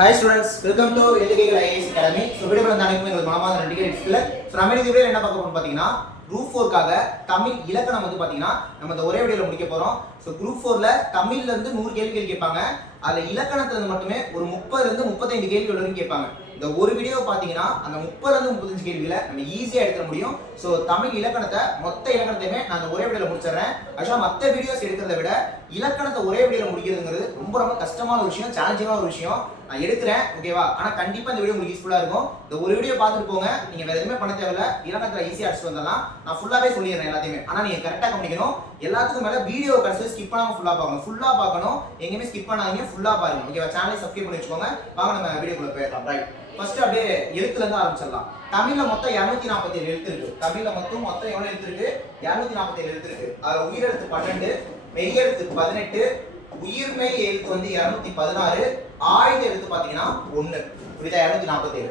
Hi students, welcome to Educational IAS Academy. So video பண்ணானே உங்களுக்கு மாமா நடிகை டிஸ்ப்ளே. So நம்ம இந்த வீடியோல என்ன பார்க்க போறோம் பாத்தீங்கன்னா group 4 காக தமிழ் இலக்கணம் வந்து பாத்தீங்கன்னா நம்ம இந்த ஒரே வீடியோல முடிக்க போறோம். So group 4 ல தமிழ்ல இருந்து 100 கேள்விகள் கேட்பாங்க. அதுல இலக்கணத்துல இருந்து மட்டுமே ஒரு 30 ல இருந்து 35 கேள்விகள் வரைக்கும் கேட்பாங்க. இந்த ஒரு வீடியோ பாத்தீங்கன்னா அந்த 30 ல இருந்து 35 கேள்விகளை நம்ம ஈஸியா எடுக்க முடியும். சோ தமிழ் இலக்கணத்தை மொத்த இலக்கணத்தையுமே நான் இந்த ஒரே வீடியோல முடிச்சிடுறேன். ஆக்சுவலா மத்த வீடியோஸ் எடுக்கிறத விட இலக்கணத்தை ஒரே வீடியோல முடிக்கிறதுங்கிறது ரொம்ப கஷ்டமான ஒரு விஷயம், சேலஞ்சிங்கான ஒரு விஷயம். நான் எடுக்கிறேன் ஓகேவா, ஆனா கண்டிப்பா இந்த வீடியோ உங்களுக்கு யூஸ்ஃபுல்லா இருக்கும். இந்த ஒரு வீடியோ பார்த்துட்டு போங்க, நீங்க வேற எதுவுமே பண்ண தேவையில்ல, இலக்கணத்துல ஈஸியா அடிச்சு வந்துடலாம். நான் ஃபுல்லாவே சொல்லிடுறேன் எல்லாத்தையுமே, ஆனா நீங்க கரெக்டா கவனிக்கணும். எல்லாத்துக்கும் மேல வீடியோ கடைசி ஸ்கிப் பண்ணாம ஃபுல்லா பார்க்கணும். எங்கேயுமே ஸ்கிப் பண்ணாதீங்க, ஃபுல்லா பாருங்க ஓகேவா. சேனலை சப்ஸ்கிரைப் பண்ணி வச்சுக்கோங்க. வாங்க நம்ம வீடியோக்குள்ள போயிடலாம். ரைட், ஃபர்ஸ்ட் அப்படியே எழுத்துல இருந்து ஆரம்பிச்சிடலாம். தமிழ்ல மொத்தம் 247 எழுத்து இருக்கு. தமிழ்ல மொத்தம் எவ்வளவு எழுத்து இருக்கு? 247 எழுத்து இருக்கு. அதுல உயிரெழுத்து 12, மெய்யெழுத்து 18, உயிர்மெய் எழுத்து வந்து 216, ஆயுத எழுத்து பாத்தீங்கன்னா 1. புரியுதா? 247.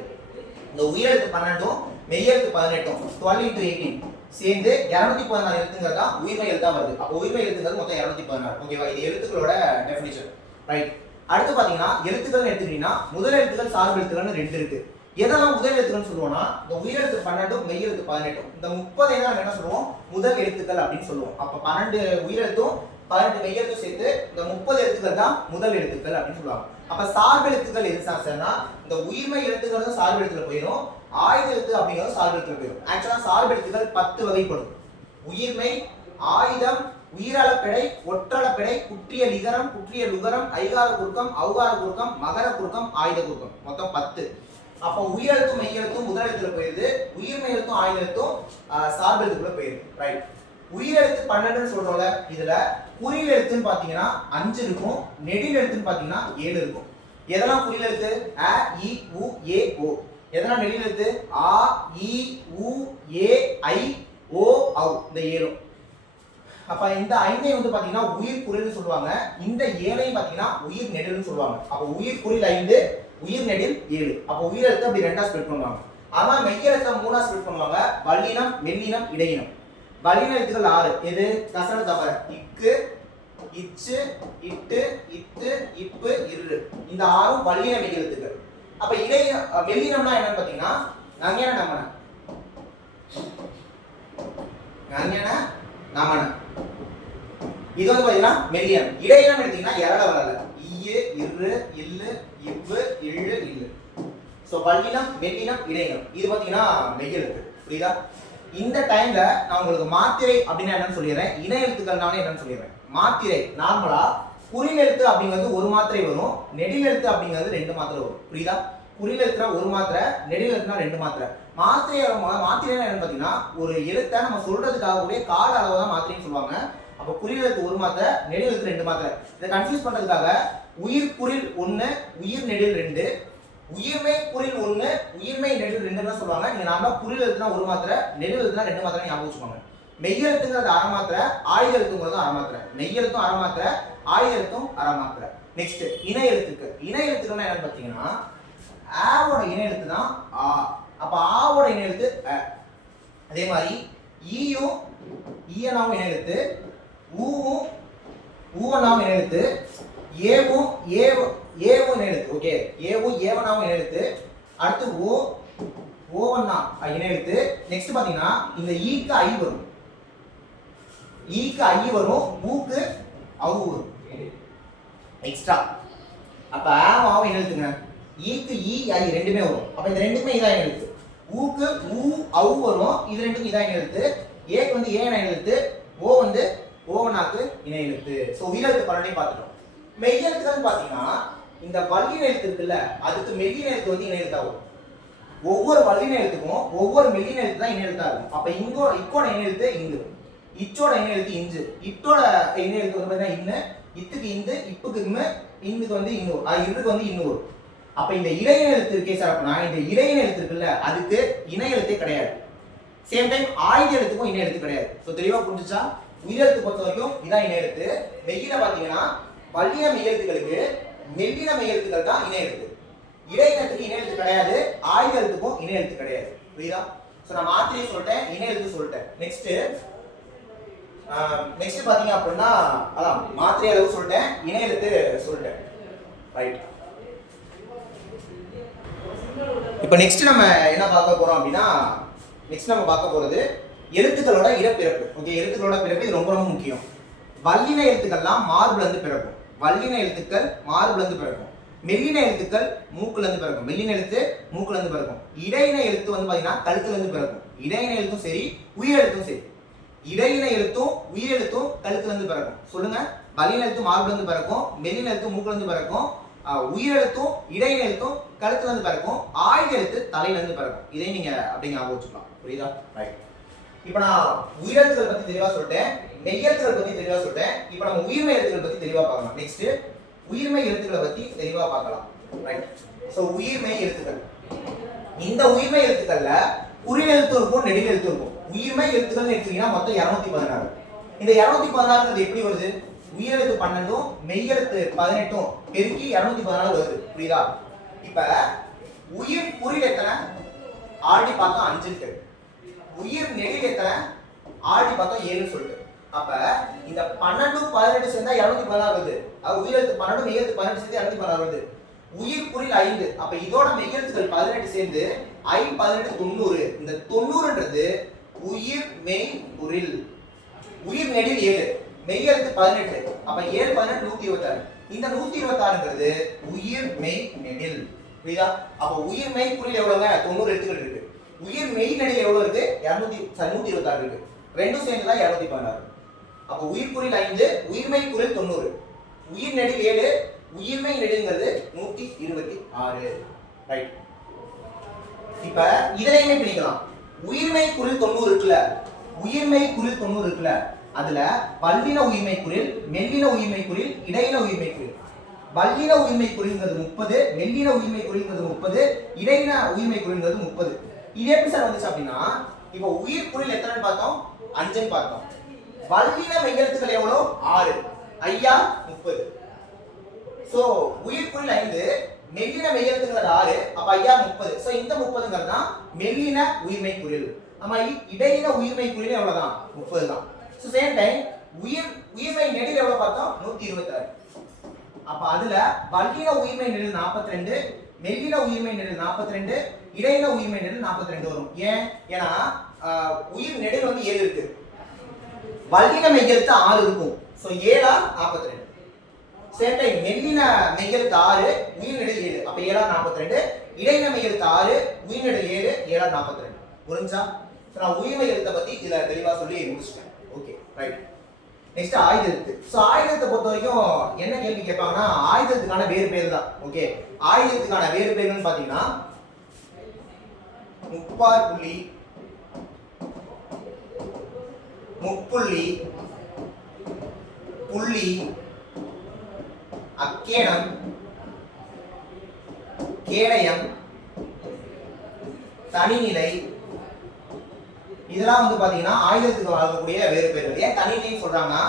இந்த உயிரெழுத்து 12, மெய்யெழுத்து 18, 12 into 18 சேர்ந்து 216 எழுத்துங்கிறது தான் உயிர்மெய் எழுத்தா வருது. அப்ப உயிர்மெய் எழுத்துங்கிறது மொத்தம் 216. ஓகேவா? இது எழுத்துக்களோட டெஃபினிஷன். ரைட், அடுத்து பாத்தீங்கன்னா எழுத்துக்கள் எடுத்துக்கிட்டீங்கன்னா முதல் எழுத்துக்கள் சார்பு எழுத்துக்கள்னு 2 இருக்கு. எதெல்லாம் முதல் எழுத்துக்கள்னு சொல்லுவோம்னா இந்த உயிரெழுத்து 12, மெய்யெழுத்து 18, இந்த 30 தான் என்ன சொல்லுவோம்? முதல் எழுத்துக்கள் அப்படின்னு சொல்லுவோம். அப்ப 12 உயிரெழுத்தும் 12 மெய்யெழுத்தும் சேர்த்து இந்த 30 எழுத்துக்கள் தான் முதல் எழுத்துக்கள் அப்படின்னு சொல்லுவாங்க. அப்ப சார்பு எழுத்துக்கள் எது சார்னா இந்த உயிர்மெய் எழுத்துக்கள் சார்பு எழுத்துல போயிடும், ஆயுத எழுத்து அப்படிங்கிறது சார்பு எழுத்துல போயிடும். ஆக்சுவலா சார்பு எழுத்துக்கள் 10 வகைப்படும். உயிர்மெய், ஆயுதம், உயிரளப்பிழை, ஒற்றளப்பிழை, குற்றிய லிகரம், குற்றிய லுகரம், ஐகார குறுக்கம், ஔகார குறுக்கம், மகர குறுக்கம், ஆயுத குறுக்கம், மொத்தம் 10. அப்போ உயிரெழுத்தும் மெய்யெழுத்தும் முதல் எழுத்துல போயிருது, உயிர்மெய் எழுத்தும் ஆயுத எழுத்தும் சார்பு எழுத்துக்குள்ள போயிருது. ரைட், உயிரெழுத்து 12ன்னு சொல்றோம்ல, இதுல குறில் எழுத்துன்னு பாத்தீங்கன்னா 5 இருக்கும், நெடில் எழுத்துன்னு பாத்தீங்கன்னா 7 இருக்கும். எதெல்லாம் குறில் எழுத்து? அ, இ, உ, ஏ, ஓ. எதெல்லாம் நெடில் எழுத்து? ஆ, இ, உ, ஏ, ஐ, ஓ, ஔ. இந்த 7. அப்ப இந்த 5 வந்து பாத்தீங்கன்னா உயிர் குறில்னு சொல்லுவாங்க. இந்த 7ஐயும் பாத்தீங்கன்னா உயிர் நெடில்னு சொல்லுவாங்க. அப்ப உயிர் குறில் 5, உயிர் நெடில் 7. அப்ப உயிர் எழுத்து அப்படி ரெண்டா ஸ்ப்ளிட் பண்ணுவாங்க. ஆனா மெய்யெழுத்தை 3ஆ ஸ்ப்ளிட் பண்ணுவாங்க. வல்லினம், மெல்லினம், இடையினம். வல்லின எழுத்துக்கள் 6. எது? கசட தவற, இக்கு, இச்சு, இட்டு, இத்து, இப்பு, இரு. இந்த 6ம் வல்லின மெய் எழுத்துக்கள். அப்ப மெல்லினம்னா என்னன்னு பாத்தீங்கன்னா ஞஞன நமன, ஞஞன நமன. இது வந்து பாத்தீங்கன்னா மெல்லினம். இடையினம் எடுத்தீங்கன்னா எரட வரல, இய்யு, இரு, இல்லு, இவ்வு, இள்ளு, இல்லு. சோ வல்லினம், மெல்லினம், இடையினம். இது பாத்தீங்கன்னா மெய் எழுத்து. புரியுதா? இந்த டைம்ல நான் உங்களுக்கு மாத்திரை அப்படின்னா என்னன்னு சொல்லிடுறேன், இணை எழுத்துக்கள்னாலே என்னன்னு சொல்லிடுறேன். மாத்திரை நார்மலா குறில் எழுத்து அப்படிங்கிறது ஒரு மாத்திரை வரும், நெடில் எழுத்து அப்படிங்கிறது 2 மாத்திரை வரும். புரியுதா? குறில் எழுத்துனா ஒரு மாத்திரை, நெடில் எழுத்துனா 2 மாத்திரை. மாத்திரைனா என்னன்னு பாத்தீங்கன்னா ஒரு எழுத்தை நம்ம சொல்றதுக்காக கூடிய கால அளவு தான் மாத்திரைன்னு சொல்லுவாங்க. அப்ப குறில் எழுத்து ஒரு மாத்திரை, நெடில் எழுத்து 2 மாத்திரை. இதை கன்ஃபியூஸ் பண்றதுக்காக உயிர் குறில் 1, உயிர் நெடில் 2, உயிர்மெய் குறில் 1, உயிர்மெய் நெடில் 2ன்னு சொல்லுவாங்க. நீங்க நாம குறில் எழுத்துனா ஒரு மாத்திரை, நெடில் எழுத்துனா 2 மாத்திரை ஞாபகம் வச்சுக்கோங்க. மெய் எழுத்துங்கிறது அரை மாத்திரை, ஆயுத எழுத்துங்கிறது அரை மாத்திரை. மெய் எழுத்தும் அரை மாத்திரை, ஆயுத எழுத்தும் அரை மாத்திரை. நெக்ஸ்ட் இணை எழுத்துக்கள். இணை எழுத்துக்கள்னா என்னன்னு பாத்தீங்கன்னா ஆவோட இணை எழுத்து தான் ஆ. அப்ப ஆவோட இணை எழுத்து அ. அதே மாதிரி ஈயும் ஈயனாவும் இணை எழுத்து, ஊவும் ஊவனாவும் இணை எழுத்து, ஏவும் ஏவும் இணை எழுத்து. ஓகே, ஏவும் ஏவனாவும் இணை எழுத்து. அடுத்து ஓ ஓவன்னா இணை எழுத்து. நெக்ஸ்ட் பாத்தீங்கன்னா இந்த ஈக்கு ஐ வரும், ஈக்கு ஐ வரும், ஊக்கு ஔ வரும் எக்ஸ்ட்ரா. அப்ப ஆவும் இணை எழுத்துங்க. ஈக்கு ஈ ஐ ரெண்டுமே வரும். அப்ப இந்த ரெண்டுமே இதான் இணை எழுத்து. ஊக்கு ஊ ஔ வரும், இது ரெண்டுக்கும் இதான் இணை எழுத்து. ஏக்கு வந்து ஏ இணை எழுத்து, ஓ வந்து ஓவனாக்கு இணை எழுத்து. சோ உயிரெழுத்து 12 பார்த்துட்டோம். மெய்யெழுத்துன்னு பாத்தீங்கன்னா இந்த வல்லின எழுத்து இருக்குல்ல, அதுக்கு மெல்லின எழுத்து வந்து இணை எழுத்தா வரும். ஒவ்வொரு வல்லின எழுத்துக்கும் ஒவ்வொரு மெல்லின எழுத்து தான் இணை எழுத்தா இருக்கும். அப்ப இக்கோட இணை எழுத்து இங்கு, இச்சோட இணை எழுத்து இஞ்சு, இட்டோட இணை எழுத்து வந்து பாத்தீங்கன்னா இன்னு, இத்துக்கு இந்து, இப்புக்கு இம்மு, இந்துக்கு வந்து இன்னொரு, இருக்கு வந்து இன்னொரு. அப்ப இந்த இடையின எழுத்து இருக்கே சார், அப்படின்னா இந்த இடையின எழுத்து இருக்குல்ல அதுக்கு இணை எழுத்தே கிடையாது. சேம் டைம் ஆயுத எழுத்துக்கும் இணை எழுத்து கிடையாது. சோ தெளிவா புரிஞ்சுச்சா? உயிரெழுத்து பொறுத்த வரைக்கும் இதான் இணை எழுத்து. மெய்யில பாத்தீங்கன்னா வல்லின மெய்யெழுத்துக்களுக்கு மெல்லின மெய்யெழுத்துக்கள் தான் இணை எழுத்து. இடையினத்துக்கு இணை எழுத்து கிடையாது, ஆயுத எழுத்துக்கும் இணை எழுத்து கிடையாது. புரியுதா? சோ நான் மாத்திரையை சொல்லிட்டேன், இணை எழுத்து சொல்லிட்டேன். நெக்ஸ்ட் பாத்தீங்க அப்படின்னா அதான் மாத்திரை அளவு சொல்லிட்டேன், இணை எழுத்து சொல்லிட்டேன். ரைட், இப்போ நெக்ஸ்ட் நம்ம என்ன பார்க்க போறோம் அப்படின்னா நெக்ஸ்ட் நம்ம பார்க்க போறது எழுத்துக்களோட இடப்பிறப்பு. ஓகே, எழுத்துக்களோட பிறப்பு இது ரொம்ப ரொம்ப முக்கியம். வல்லின எழுத்துக்கள்லாம் மார்புல இருந்து பிறக்கும். வல்லின எழுத்துக்கள் மார்புல இருந்து பிறக்கும். மெல்லின எழுத்துக்கள் மூக்குல இருந்து பிறக்கும். மெல்லின எழுத்து மூக்குல இருந்து பிறக்கும். இடையின எழுத்து வந்து பாத்தீங்கன்னா கழுத்துல இருந்து பிறக்கும். இடையின எழுத்தும் சரி உயிரெழுத்தும் சரி. இடையின எழுத்தும் உயிரெழுத்தும் கழுத்துல இருந்து பிறக்கும். சொல்லுங்க, வல்லின எழுத்து மார்புல இருந்து பிறக்கும், மெல்லின எழுத்து மூக்குல இருந்து பிறக்கும், உயிரெழுத்தும் இடையின எழுத்தும் கழுத்துல இருந்து பிறக்கும், ஆயுத எழுத்து தலையில இருந்து பிறக்கும். இதை நீங்க அப்படி ஞாபகம் வச்சுக்கலாம். புரியுதா? ரைட். இப்போ நான் உயிரெழுத்துக்கள் பத்தி தெளிவா சொல்லிட்டேன், மெய்யெழுத்துக்கள் பத்தி தெளிவா சொல்லிட்டேன். இப்போ நம்ம உயிர்மை எழுத்துக்கள் பத்தி தெளிவா பார்க்கலாம். நெக்ஸ்ட் உயிர்மை எழுத்துக்களை பத்தி தெளிவா பார்க்கலாம். ரைட். சோ உயிர்மை எழுத்துக்கள், இந்த உயிர்மை எழுத்துக்கள்ல குறில் எழுத்து இருக்கும், நெடில் எழுத்து இருக்கும். உயிர்மை எழுத்துக்கள் எடுத்தீங்கன்னா மொத்தம் 216. இந்த 216 எப்படி வருது? உயிரெழுத்து 12 மெய்யெழுத்து 18 பெருக்கி 214 வருது. புரியுதா? இப்ப உயிர் குறில் எத்தனை ஆல்ரெடி பார்த்தோம் 5. உயிர் நெடில் எத்தனை ஆல்ரெடி பார்த்தோம் 7 சொல்லிட்டு. அப்ப இந்த 12 18 சேர்ந்தா 216 வருது. அது உயிரெழுத்து 12 மெய்யெழுத்து 18 சேர்ந்து 216 வருது. உயிர் குறில் 5. அப்ப இதோட மெய்யெழுத்துக்கள் 18 சேர்ந்து 5 18 90. இந்த 90ன்றது உயிர் மெய் குறில். உயிர் நெடில் 7, மெய்யெழுத்து 18. அப்ப 7 18 126. இந்த 126ங்கிறது உயிர் மெய் நெடில். புரியுதா? அப்ப உயிர் மெய் குறில் எவ்வளவுங்க? 90 எழுத்துக்கள் இருக்கு. உயிர் மெய் நெடில் எவ்வளவு இருக்கு? 126 இருக்கு. ரெண்டும் சேர்ந்து தான் 216. அப்ப உயிர் குறில் 5, உயிர்மை குறில் 90, உயிர் நெடில் 7, உயிர்மை நெடில்ங்கிறது 126. ரைட். இப்ப இதனையுமே பிரிக்கலாம். உயிர்மை குறில் 90 இருக்குல்ல, உயிர்மை குறில் 90 இருக்குல்ல, அதுல வல்லின உயிர்மை குறில், மெல்லின உயிர்மை குறில், இடையின உயிர்மை குறில். வல்லின உயிர்மை குறில்ங்கிறது 30, மெல்லின உயிர்மை குறில்ங்கிறது 30, இடையின உயிர்மை குறில்ங்கிறது 30. இது எப்படி சார் வந்துச்சு அப்படின்னா, இப்போ உயிர் குறில் எத்தனைன்னு பார்த்தோம்? 5ன்னு பார்த்தோம். வல்லின மெய்யெழுத்துக்கள் எவ்வளவு? 6. ஐயா 30. சோ உயிர் குறில் 5, மெல்லின மெய்யெழுத்துக்கள் 6, அப்ப ஐயா 30. சோ இந்த 30ங்கிறது தான் மெல்லின உயிர்மை குறில். நம்ம இடையின உயிர்மை குறில் எவ்வளவுதான்? 30 தான். சோ சேம் டைம் உயிர்மை நெடில் எவ்வளவு பார்த்தோம்? 126. அப்ப அதுல வல்லின உயிர்மை நெடில் 42, மெல்லின உயிர்மை நெடில் 42, இடையின உயிர்மை நெடில் 42 வரும். ஏன்? ஏன்னா உயிர் நெடில் வந்து 7 இருக்கு, வல்லின மெய்யெழுத்து 6 இருக்கும். சோ 7 42. சேம் டைம் மெல்லின மெய்யெழுத்து 6, உயிர் நெடில் 7, அப்ப 7 42, இடையின மெய்யெழுத்து 6, உயிர் நெடில் 7, 7 42. புரிஞ்சா? சோ நான் உயிர்மை எழுத்தை பத்தி இதுல தெளிவா சொல்லி முடிச்சிட்டேன். Okay, right. நெக்ஸ்ட் ஆயுத எழுத்து. சோ ஆயுத எழுத்தை பொறுத்த வரைக்கும் என்ன கேள்வி கேட்பாங்கன்னா, ஆயுதத்துக்கான வேறு பேர் தான். ஓகே, ஆயுதத்துக்கான வேறு பேர்கள்னு பாத்தீங்கன்னா முப்பார் புள்ளி, முப்புள்ளி, புள்ளி, அக்கேணம், கேடயம், தனிநிலை, இதெல்லாம் வந்து பாத்தீங்கன்னா ஆயுதத்துக்கு வழங்கக்கூடிய வேறு பேர்கள். ஏன் தனிநிலைன்னு சொல்றாங்கன்னா,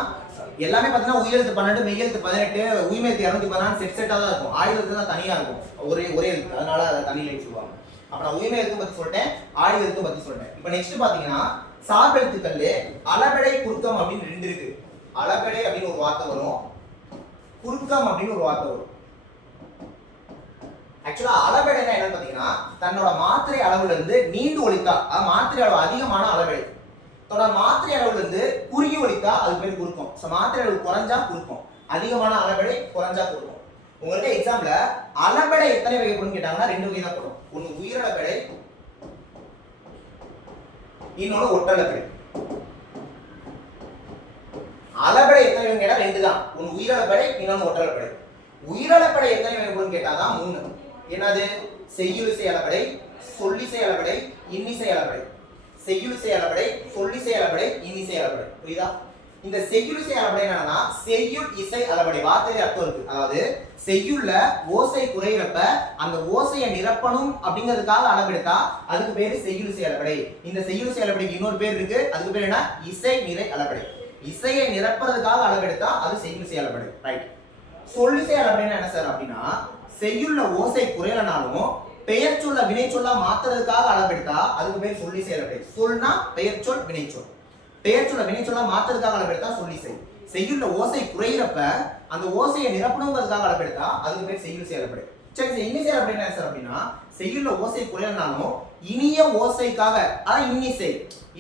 எல்லாமே பாத்தீங்கன்னா உயிரெழுத்து 12, மெய்யெழுத்து 18, உயிர்மெழுத்து 216 செட்டா தான் இருக்கும். ஆயுதத்து தான் தனியா இருக்கும், ஒரே எழுத்து. அதனால அதை தனிநிலைன்னு சொல்லுவாங்க. அப்ப நான் உயிர்மை எழுத்து பத்தி சொல்லிட்டேன், ஆயுத எழுத்து பத்தி சொல்லிட்டேன். இப்ப நெக்ஸ்ட் பாத்தீங்கன்னா சார்பெழுத்துக்கள்ல அளபெடை குறுக்கம் அப்படின்னு 2 இருக்கு. அளபெடை அப்படின்னு ஒரு வார்த்தை வரும், குறுக்கம் அப்படின்னு ஒரு வார்த்தை வரும். ஆக்சுவலா அளபெடைனா என்னன்னு பாத்தீங்கன்னா, தன்னோட மாத்திரை அளவுல இருந்து நீண்டு ஒலித்தா அது மாத்திரை அளவு அதிகமான அளபெடை. தன்னோட மாத்திரை அளவுல இருந்து குறுகி ஒலித்தா அது பேர் குறுக்கம். சோ மாத்திரை அளவு குறைஞ்சா குறுக்கம், அதிகமான அளபெடை குறைஞ்சா குறுக்கம். உங்களுக்கு எக்ஸாம்ல அளபெடை எத்தனை வகைப்படும் கேட்டாங்கன்னா 2 வகை தான் போடும். ஒன்னு உயிரளபெடை, இன்னொன்னு ஒட்டளபெடை. அளபெடை எத்தனை வகை கேட்டா 2 தான். ஒன்னு உயிரளபெடை, இன்னொன்னு ஒட்டளபெடை. உயிரளபெடை எத்தனை வகைப்படும் கேட்டாதான் 3. என்னது? செய்யுளிசை அளபெடை, சொல்லிசை அளபெடை, இன்னிசை அளபெடை. செய்யுளிசை அளபெடை, சொல்லிசை அளபெடை, இன்னிசை அளபெடை. புரியுதா? இந்த செய்யுளிசை அளபெடை என்னன்னா, செய்யுள் இசை அளபெடை வார்த்தையில அர்த்தம் இருக்கு. அதாவது செய்யுள்ல ஓசை குறையிறப்ப அந்த ஓசையை நிரப்பணும் அப்படிங்கிறதுக்காக அளபெடுத்தா அதுக்கு பேரு செய்யுளிசை அளபெடை. இந்த செய்யுளிசை அளபெடைக்கு இன்னொரு பேர் இருக்கு, அதுக்கு பேர் என்ன? இசை நிறை அளபெடை. இசையை நிரப்புறதுக்காக அளபெடுத்தா அது செய்யுளிசை அளபெடை. ரைட். சொல்லிசை அளபெடைனா என்ன சார் அப்படின்னா, செய்யுள்ள ஓசை குறையலனாலும் பெயர் சொல்ல வினை சொல்லா மாத்துறதுக்காக அளபெடுத்தா அதுக்கு பேர் சொல்லிசை அளபெடை. சொல்னா பெயர் சொல் வினை சொல், பெயர் சொல்ல வினை சொல்லா மாத்துறதுக்காக அளபெடுத்தா சொல்லிசை. செய்யுள்ள ஓசை குறையிறப்ப அந்த ஓசையை நிரப்பணுங்கிறதுக்காக அளபெடுத்தா அதுக்கு பேர் செய்யுளிசை அளபெடை. சரி இன்னிசை அப்படின்னா என்ன சார் அப்படின்னா செய்யுள்ள ஓசை குறையலனாலும் இனிய ஓசைக்காக அதான் இன்னிசை,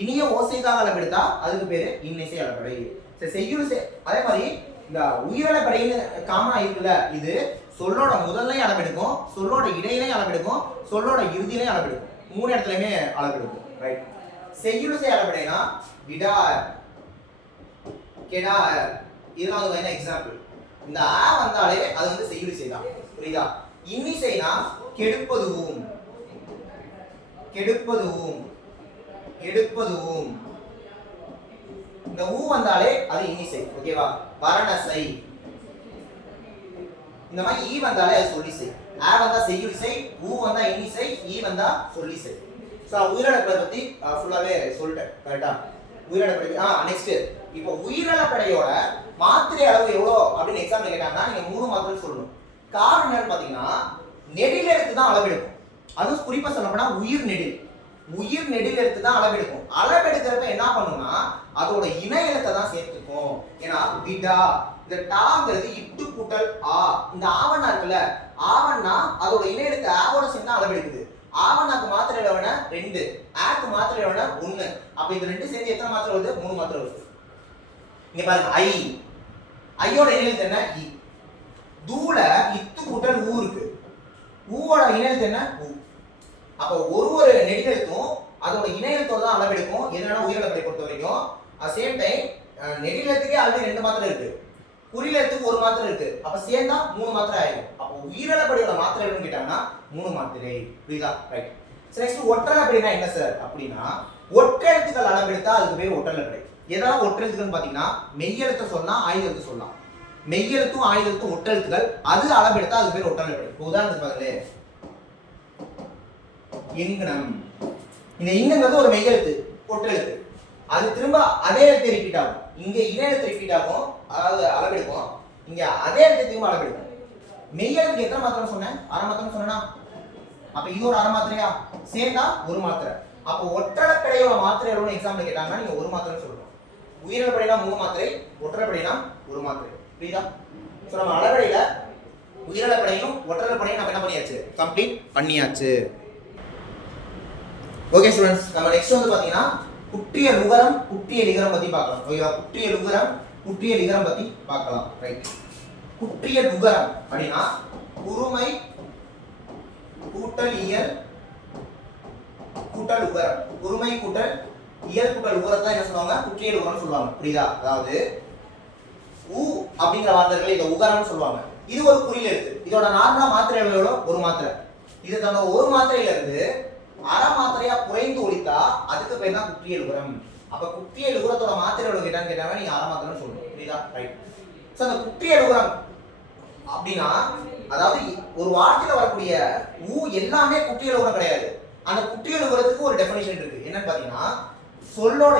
இனிய ஓசைக்காக அளவெடுத்தா அதுக்கு பேரு இன்னிசை அளபடை. சரி செய்யுள் அதே மாதிரி இந்த உயிரளபடைன்னு காமனா இருக்குல்ல, இது சொல்லோட முதல்லையும் அளவெடுக்கும், சொல்லோட இடையிலையும் அளவெடுக்கும், சொல்லோட இறுதியிலையும் அளவெடுக்கும், 3 இடத்துலயுமே அளவெடுக்கும். ரைட். செய்யுளிசை அளபடைனா விடார், கெடார், இதெல்லாம் வந்து என்ன எக்ஸாம்பிள். இந்த ஆ வந்தாலே அது வந்து செய்யுளிசை தான். புரியுதா? இன்னிசைனா கெடுப்பதுவும், கெடுப்பதுவும், எடுப்பதுவும். இந்த ஊ வந்தாலே அது இன்னிசை. ஓகேவா? வரணசை, இந்த மாதிரி ஈ வந்தாலே அது சொல்லிசை. ஆ வந்தா செய்யுளிசை, ஊ வந்தா இன்னிசை, ஈ வந்தா சொல்லிசை. சோ உயிரிழப்பை பத்தி ஃபுல்லாவே சொல்லிட்டேன். கரெக்டா? உயிரிழப்படை. நெக்ஸ்ட் இப்போ உயிரிழப்படையோட மாத்திரை அளவு எவ்வளோ அப்படின்னு எக்ஸாம்ல கேட்டாங்கன்னா நீங்க 3 மாத்திரை சொல்லணும். காரணம் என்னன்னு பாத்தீங்கன்னா நெடில் எடுத்து தான் அளவெடுக்கும். அதுவும் குறிப்பா சொல்லப்போனா உயிர் நெடில், உயிர் நெடில் எடுத்து தான் அளவெடுக்கும். அளவெடுக்கிறப்ப என்ன பண்ணும்னா அதோட இணை எழுத்தை தான் சேர்த்துக்கும். ஏன்னா விடா, இந்த டாங்கிறது இட்டு கூட்டல் ஆ, இந்த ஆவண்ணா இருக்குல்ல, ஆவண்ணா அதோட இணை எழுத்து ஆவோட சேர்ந்து அளவெடுக்குது. ஆவண்ணாக்கு மாத்திரை எவ்வளவுனா 2, ஆக்கு மாத்திரை எவ்வளவுனா 1. அப்ப இந்த 2 சேர்ந்து எத்தனை மாத்திரை வருது? 3 மாத்திரை வருது. இங்க பாருங்க ஐ, ஐயோட இணை எழுத்து என்ன? இ. தூல இத்து கூட்டல் ஊ இருக்கு, ஊவோட இணை எழுத்து என்ன? ஊ. அப்போ ஒரு நெடிலெழுத்தும் அதோட இணை எழுத்தோட தான் அளவெடுக்கும். என்னன்னா உயிரிழப்பை பொறுத்த வரைக்கும். அட் சேம் டைம் நெடிலெழுத்துக்கே ஆல்ரெடி 2 மாத்திரை இருக்கு, குறிலெழுத்துக்கு 1 மாத்திரை இருக்கு. அப்ப சேர்ந்தா 3 மாத்திரை ஆயிடும். அப்போ உயிரிழப்படியோட மாத்திரை எவ்வளவுன்னு கேட்டாங்கன்னா 3 மாத்திரை. புரியுதா? ரைட். சரி நெக்ஸ்ட் ஒற்றளப்படினா என்ன சார் அப்படின்னா ஒற்றெழுத்துக்கள் அளவெடுத்தா அதுக்கு பேர் ஒற்றளப்படை. எதெல்லாம் ஒற்றெழுத்துக்கள்னு பாத்தீங்கன்னா மெய்யெழுத்து சொல்லலாம், ஆயுதெழுத்து சொல்லலாம். மெய்யெழுத்தும் ஆயுதெழுத்தும் ஒற்றெழுத்துக்கள், அது அளவெடுத்தா அதுக்கு பேர் ஒற்றளப்படை. இப்போ உதாரணத்துக்கு பாருங்களே, இங்கனம், இந்த இங்கங்கிறது ஒரு மெய்யெழுத்து ஒற்றெழுத்து, அது திரும்ப அதே எழுத்து ரிப்பீட் ஆகும். இங்க இணை எழுத்து ரிப்பீட் ஆகும், அதாவது அளவெடுக்கும். இங்க அதே எழுத்து திரும்ப அளவெடுக்கும். மெய்யெழுத்துக்கு எத்தனை மாத்திரை சொன்னேன்? அரை மாத்திரை சொன்னா, அப்ப இது ஒரு அரை மாத்திரையா சேர்ந்தா 1 மாத்திரை. அப்போ ஒற்றளப்படையோட மாத்திரை எவ்வளவு எக்ஸாம்ல கேட்டாங்கன்னா நீங்க 1 மாத்திரை சொல்லணும். உயிரிழப்படைனா 3 மாத்திரை, ஒற்றளப்படைனா 1 மாத்திரை. புரியுதா? சோ நம்ம அளவடையில உயிரிழப்படையும் ஒற்றளப்படையும் நம்ம என்ன பண்ணியாச்சு? கம்ப்ளீட் பண்ணியாச்சு. ஓகே ஸ்டூடண்ட்ஸ், நம்ம நெக்ஸ்ட் வந்து பாத்தீங்கன்னா குற்றிய லுகரம், குற்றிய லிகரம் பத்தி பார்க்கலாம். ஓகேவா? குற்றிய லுகரம், குற்றிய லிகரம் பத்தி பார்க்கலாம். ரைட். குற்றிய லுகரம் அப்படினா குறுமை கூட்டல் இயல் கூட்டல் உகரம், குறுமை கூட்டல் இயல் கூட்டல் உகரத்தை என்ன சொல்லுவாங்க? குற்றிய லுகரம் சொல்லுவாங்க. புரியுதா? அதாவது உ அப்படிங்கிற வார்த்தைகளை இந்த உகரம்னு சொல்லுவாங்க. இது ஒரு குறில் எழுத்து. இதோட நார்மலா மாத்திரை எவ்வளோ? 1 மாத்திரை. இது தன்னோட 1 மாத்திரையில இருந்து அரை மாத்திரையா குறைந்து ஒழித்தா அதுக்கு பேர் தான் குற்றிய லுகரம். அப்ப குற்றிய லுகரத்தோட மாத்திரை எவ்வளவு கேட்டாங்கன்னா நீங்க அரை மாத்திரைன்னு சொல்லணும். புரியுதா? ரைட். சோ அந்த குற்றிய லுகரம் அப்படின்னா அதாவது ஒரு வார்த்தையில வரக்கூடிய ஊ எல்லாமே குற்றிய லுகரம் கிடையாது. அந்த குற்றிய லுகரத்துக்கு ஒரு டெஃபினிஷன் இருக்கு. என்னன்னு பாத்தீங்கன்னா சொல்லோட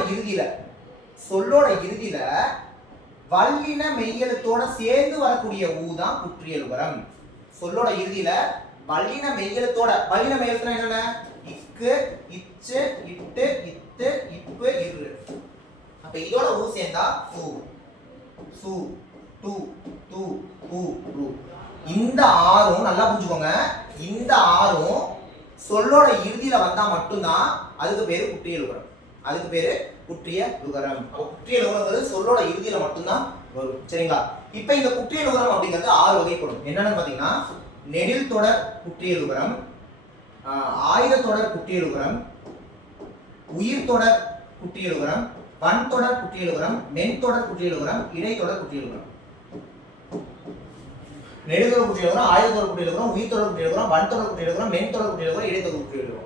இறுதியில வல்லின மெய்யெழுத்தோட சேர்ந்து வரக்கூடிய ஊ தான் குற்றிய லுகரம். சொல்லோட இறுதியில வல்லின மெய்யெழுத்தோட, வல்லின மெய்யெழுத்துனா என்னென்ன? இக்கு, இச்சு, இட்டு, இத்து, இப்பு, இரு. அப்ப இதோட ஊ சேர்ந்தா ஊ, சு, டு, து, உ, ரு. இந்த ஆறும் நல்லா புரிஞ்சுக்கோங்க, இந்த ஆறும் சொல்லோட இறுதியில வந்தா மட்டும்தான் அதுக்கு பேரு குற்றிய லுகரம். அதுக்கு பேரு குற்றிய லுகரம். குற்றிய லுகரம்ங்கிறது சொல்லோட இறுதியில மட்டும்தான் வரும். சரிங்களா? இப்ப இந்த குற்றிய லுகரம் அப்படிங்கிறது 6 வகைப்படும். என்னன்னு பாத்தீங்கன்னா நெடில் தொடர் குற்றிய லுகரம், ஆயுத தொடர் குற்றிய லுகரம், உயிர் தொடர் குற்றிய லுகரம், வன் தொடர் குற்றிய லுகரம், மென் தொடர் குற்றிய லுகரம், இடைத்தொடர் குற்றிய லுகரம். நெடில் தொடர் குற்றிய லுகரம், ஆயுத தொடர் குற்றிய லுகரம், உயிர் தொடர் குற்றிய லுகரம், வன் தொடர் குற்றிய லுகரம், மென் தொடர் குற்றிய லுகரம், இடைத்தொடர் குற்றிய லுகரம்.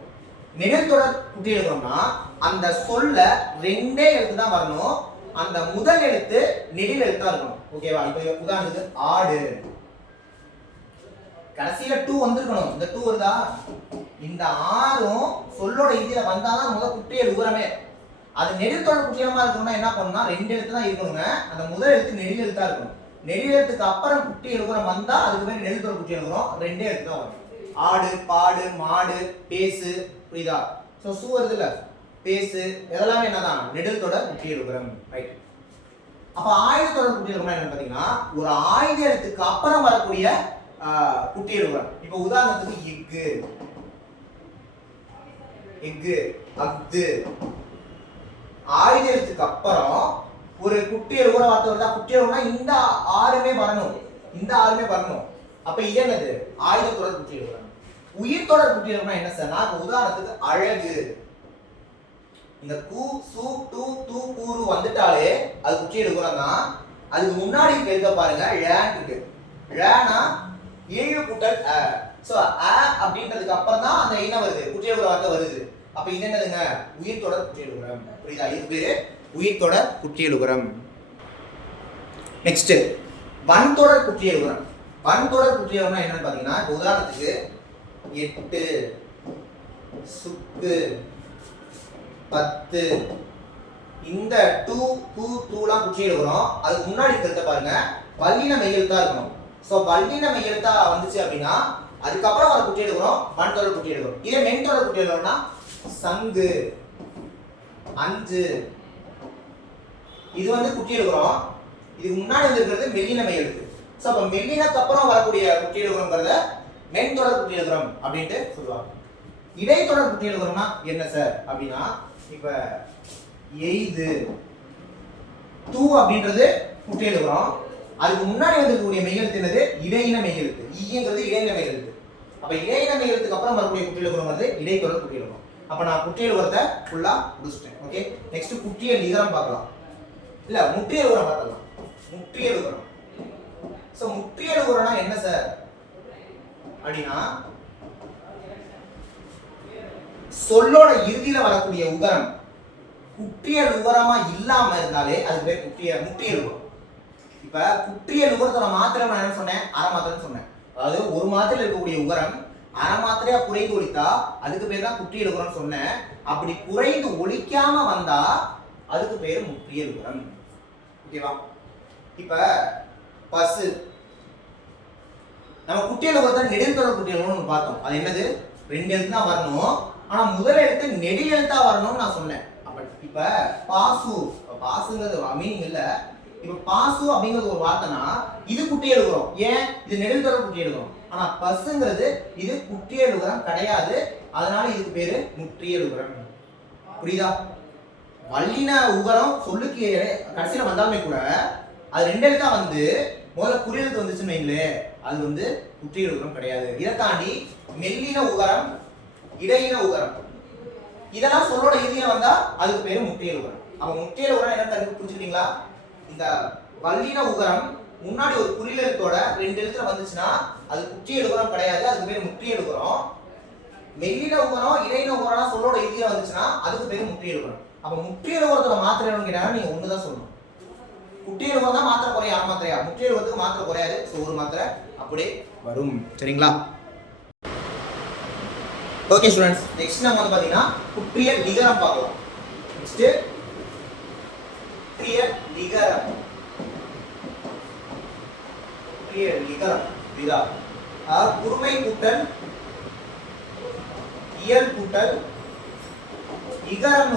நெடில் தொடர் குற்றிய லுகரம்னா அந்த சொல்ல 2 எழுத்து தான் வரணும். அந்த முதல் எழுத்து நெடில் எழுத்தா இருக்கணும். ஓகேவா? இப்போ உதாரணத்துக்கு ஆடு, கடைசியில 2 வந்திருக்கணும். இந்த 2 வருதா? இந்த ஆறும் சொல்லோட இறுதியில வந்தாதான் முதல் குற்றிய லுகரமே. அது நெடில் தொடர் குற்றியலமா இருக்கணும்னா என்ன பண்ணணும்னா 2 எழுத்து தான் இருக்கணுங்க. அந்த முதல் எழுத்து நெடில் எழுத்தா இருக்கணும். நெடில் எழுத்துக்கு அப்புறம் குற்றிய லுகரம் வந்தா அதுக்கு பேர் நெடில் தொடர் குற்றிய லுகரம். 2 எழுத்து தான் வரும். ஆடு, பாடு, மாடு, பேசு. புரியுதா? சோ சு வருது இல்ல, பேசு, இதெல்லாம் என்னதான்? நெடில் தொடர் குற்றிய லுகரம். ரைட். அப்ப ஆயுத தொடர் குற்றிய லுகரம் என்னன்னு பாத்தீங்கன்னா ஒரு ஆயுத எழுத்துக்கு அப்புறம் வரக்கூடிய குட்டியல் உகரம். இப்போ உதாரணத்துக்கு எஃகு, எஃகு, அஃது. ஆயுத எழுத்துக்கு அப்புறம் ஒரு குட்டியல் உகர வார்த்தை வருதா? குட்டியல் உகரம்னா இந்த ஆறுமே வரணும், இந்த ஆறுமே வரணும். அப்ப இது என்னது? ஆயுத தொடர் குட்டியல் உகரம். உயிர் தொடர் குட்டியல் உகரம் என்ன சார்? நான் உதாரணத்துக்கு அழகு, இந்த கு சு டு து கூறு வந்துட்டாலே அது குட்டியல் உகரம் தான். அதுக்கு முன்னாடி எழுத பாருங்க ழன்னு இருக்கு. ழனா ஏழு கூட்டல் அ. சோ அ அப்படின்றதுக்கு அப்புறம் தான் அந்த என்ன வருது? குட்டியல் உகர வார்த்தை வருது. அப்ப இது என்னதுங்க? உயிர் தொடர் குட்டியல் உகரம். புரியுதா? இது பேரு உயிர் தொடர் குட்டியல் உகரம். நெக்ஸ்ட் வன் தொடர் குட்டியல் உகரம். வன் தொடர் குட்டியல் உகரம் என்னன்னு பாத்தீங்கன்னா, உதாரணத்துக்கு எட்டு, சுக்கு, 10, இந்த டு கு தூலாம் குட்டியல் உகரம். அதுக்கு முன்னாடி இருக்கிறத பாருங்க வல்லின மெய்யெழுத்தா இருக்கணும். சோ வல்லின மெய்யெழுத்தா வந்துச்சு அப்படின்னா அதுக்கப்புறம் வர குட்டியல் உகரம் வன் தொடர் குட்டியல் உகரம். இதே மென் தொடர் குட்டியல் உகரம்னா சங்கு, அஞ்சு, இது வந்து குட்டியல் உகரம். இதுக்கு முன்னாடி இருக்கிறது மெல்லின மெய்யெழுத்து. சோ அப்ப மெல்லினக்கு அப்புறம் வரக்கூடிய குட்டியல் உகரம்ங்கறத மென் தொடர் குட்டியல் உகரம் அப்படினு சொல்லுவாங்க. இடைத்தொடர் குட்டியல் உகரம்னா என்ன சார் அப்படின்னா, இப்ப எய்து, தூ அப்படின்றது குட்டியல் உகரம். அதுக்கு முன்னாடி வந்திருக்கக்கூடிய மெய்யெழுத்து என்னது? இடையின மெய்யெழுத்து. ஈங்கிறது இடையின மெய்யெழுத்து. அப்ப இடையின மெய்யெழுத்துக்கு அப்புறம் வரக்கூடிய குட்டியல் உகரம் வந்து இடைத்தொடர் குட்டியல் உகரம். அப்ப நான் குட்டியல் உகரத்தை ஃபுல்லா முடிச்சிட்டேன். ஓகே, நெக்ஸ்ட் குட்டியல் இகரம் பார்க்கலாம். இல்ல முற்றியல் உகரம் பார்க்கலாம். முற்றியல் உகரம். சோ முற்றியல் உகரம்னா என்ன சார் அப்படின்னா, சொல்லோட இறுதியில வரக்கூடிய உகரம் குற்றியல் உகரமா இல்லாம இருந்தாலே அது பேர் முற்றியல் உகரம். இப்ப குற்றியல் உகரத்தோட மாத்திரை நான் என்ன சொன்னேன்? அரை மாத்திரைன்னு சொன்னேன். அதாவது ஒரு மாத்திரையில் இருக்கக்கூடிய உகரம் அரை மாத்திரையா குறைந்து ஒழித்தா அதுக்கு பேர் தான் குற்றியல் உகரம் சொன்னேன். அப்படி குறைந்து ஒழிக்காம வந்தா அதுக்கு பேர் முற்றியல் உகரம். ஓகேவா? இப்ப பசு, நம்ம குட்டியல் உகரத்தை நெடில்தொடர் குட்டியல் உகரம் பார்த்தோம். அது என்னது? 2 எழுத்து தான் வரணும். ஆனா முதல் எழுத்து நெடில் எழுத்தா வரணும்னு நான் சொன்னேன். அப்ப இப்ப பாசு, பாசுங்கிறது மீனிங் இல்ல. இப்ப பாசு அப்படிங்கிறது ஒரு வார்த்தைனா இது குட்டியல் உகரம். ஏன்? இது நெடில்தொடர் குட்டியல் உகரம். ஆனா பசுங்கிறது இது குட்டியல் உகரம் கிடையாது. அதனால இதுக்கு பேரு முற்றியல் உகரம். புரியுதா? வல்லின உகரம் சொல்லுக்கு கடைசியில வந்தாலுமே கூட அது 2 எழுத்தா வந்து முதல்ல குறியெழுத்து வந்துச்சுன்னு வைங்களே, அது வந்து குற்றியல் உகரம் கிடையாது. இதை தாண்டி மெல்லின உகரம், இடையின உகரம், இதெல்லாம் சொல்லோட இறுதியில வந்தா அதுக்கு பேரு முற்றியல் உகரம். அப்ப முற்றியல் உகரம் என்ன புரிஞ்சுக்கிட்டீங்களா? இந்த வல்லின உகரம் முன்னாடி ஒரு குறியெழுத்தோட 2 எழுத்துல வந்துச்சுன்னா அது குற்றியல் உகரம் கிடையாது. அதுக்கு பேரு முற்றியல் உகரம். மெல்லின உகரம், இடையின உகரம் சொல்லோட இறுதியில வந்துச்சுன்னா அதுக்கு பேரு முற்றியல் உகரம். அப்ப முற்றியல் உகரத்தோட மாத்திரை என்னன்னு கேட்டா நீங்க ஒண்ணுதான் சொல்லணும். குட்டியல் உகரம் தான் மாத்திரை குறைய, அரை மாத்திரையா? முற்றியல் உகரத்துக்கு மாத்திரை குறையாது. சோ ஒரு மாத்திரை அப்படியே வரும். சரிங்களா? ஓகே ஸ்டூடண்ட்ஸ், நெக்ஸ்ட் நம்ம வந்து பாத்தீங்கன்னா குற்றியல் லிகரம் பார்க்கலாம். நெக்ஸ்ட் குற்றியல் லிகரம். குற்றியல் லிகரம் இதா குறுமை கூட்டல் இயல் கூட்டல் இகரம்.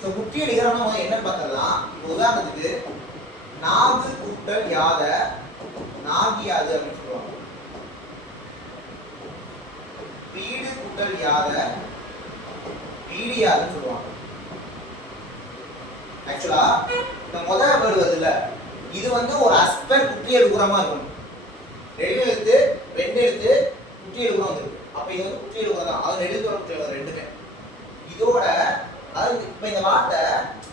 சோ குற்றியல் இகரம்னா என்னன்னு பார்த்தலாம். உதாரணத்துக்கு நாகு கூட்டல் யாத நாகியாது அப்படின்னு சொல்லுவாங்க. வீடு கூட்டல் யாத வீடியாதுன்னு சொல்லுவாங்க. ஆக்சுவலா இந்த முதல் வேர்டு வருதுல்ல, இது வந்து ஒரு அஸ்பெர் குற்றியல் உகரமா இருக்கும். 2 எழுத்து குற்றியல் உகரம் வந்துருக்கு. அப்ப இது வந்து குற்றியல் உகரம் தான். அது நெடுந்தொடர் குற்றியல் உகரம் ரெண்டுமே. இதோட அது இப்ப இந்த வார்த்தை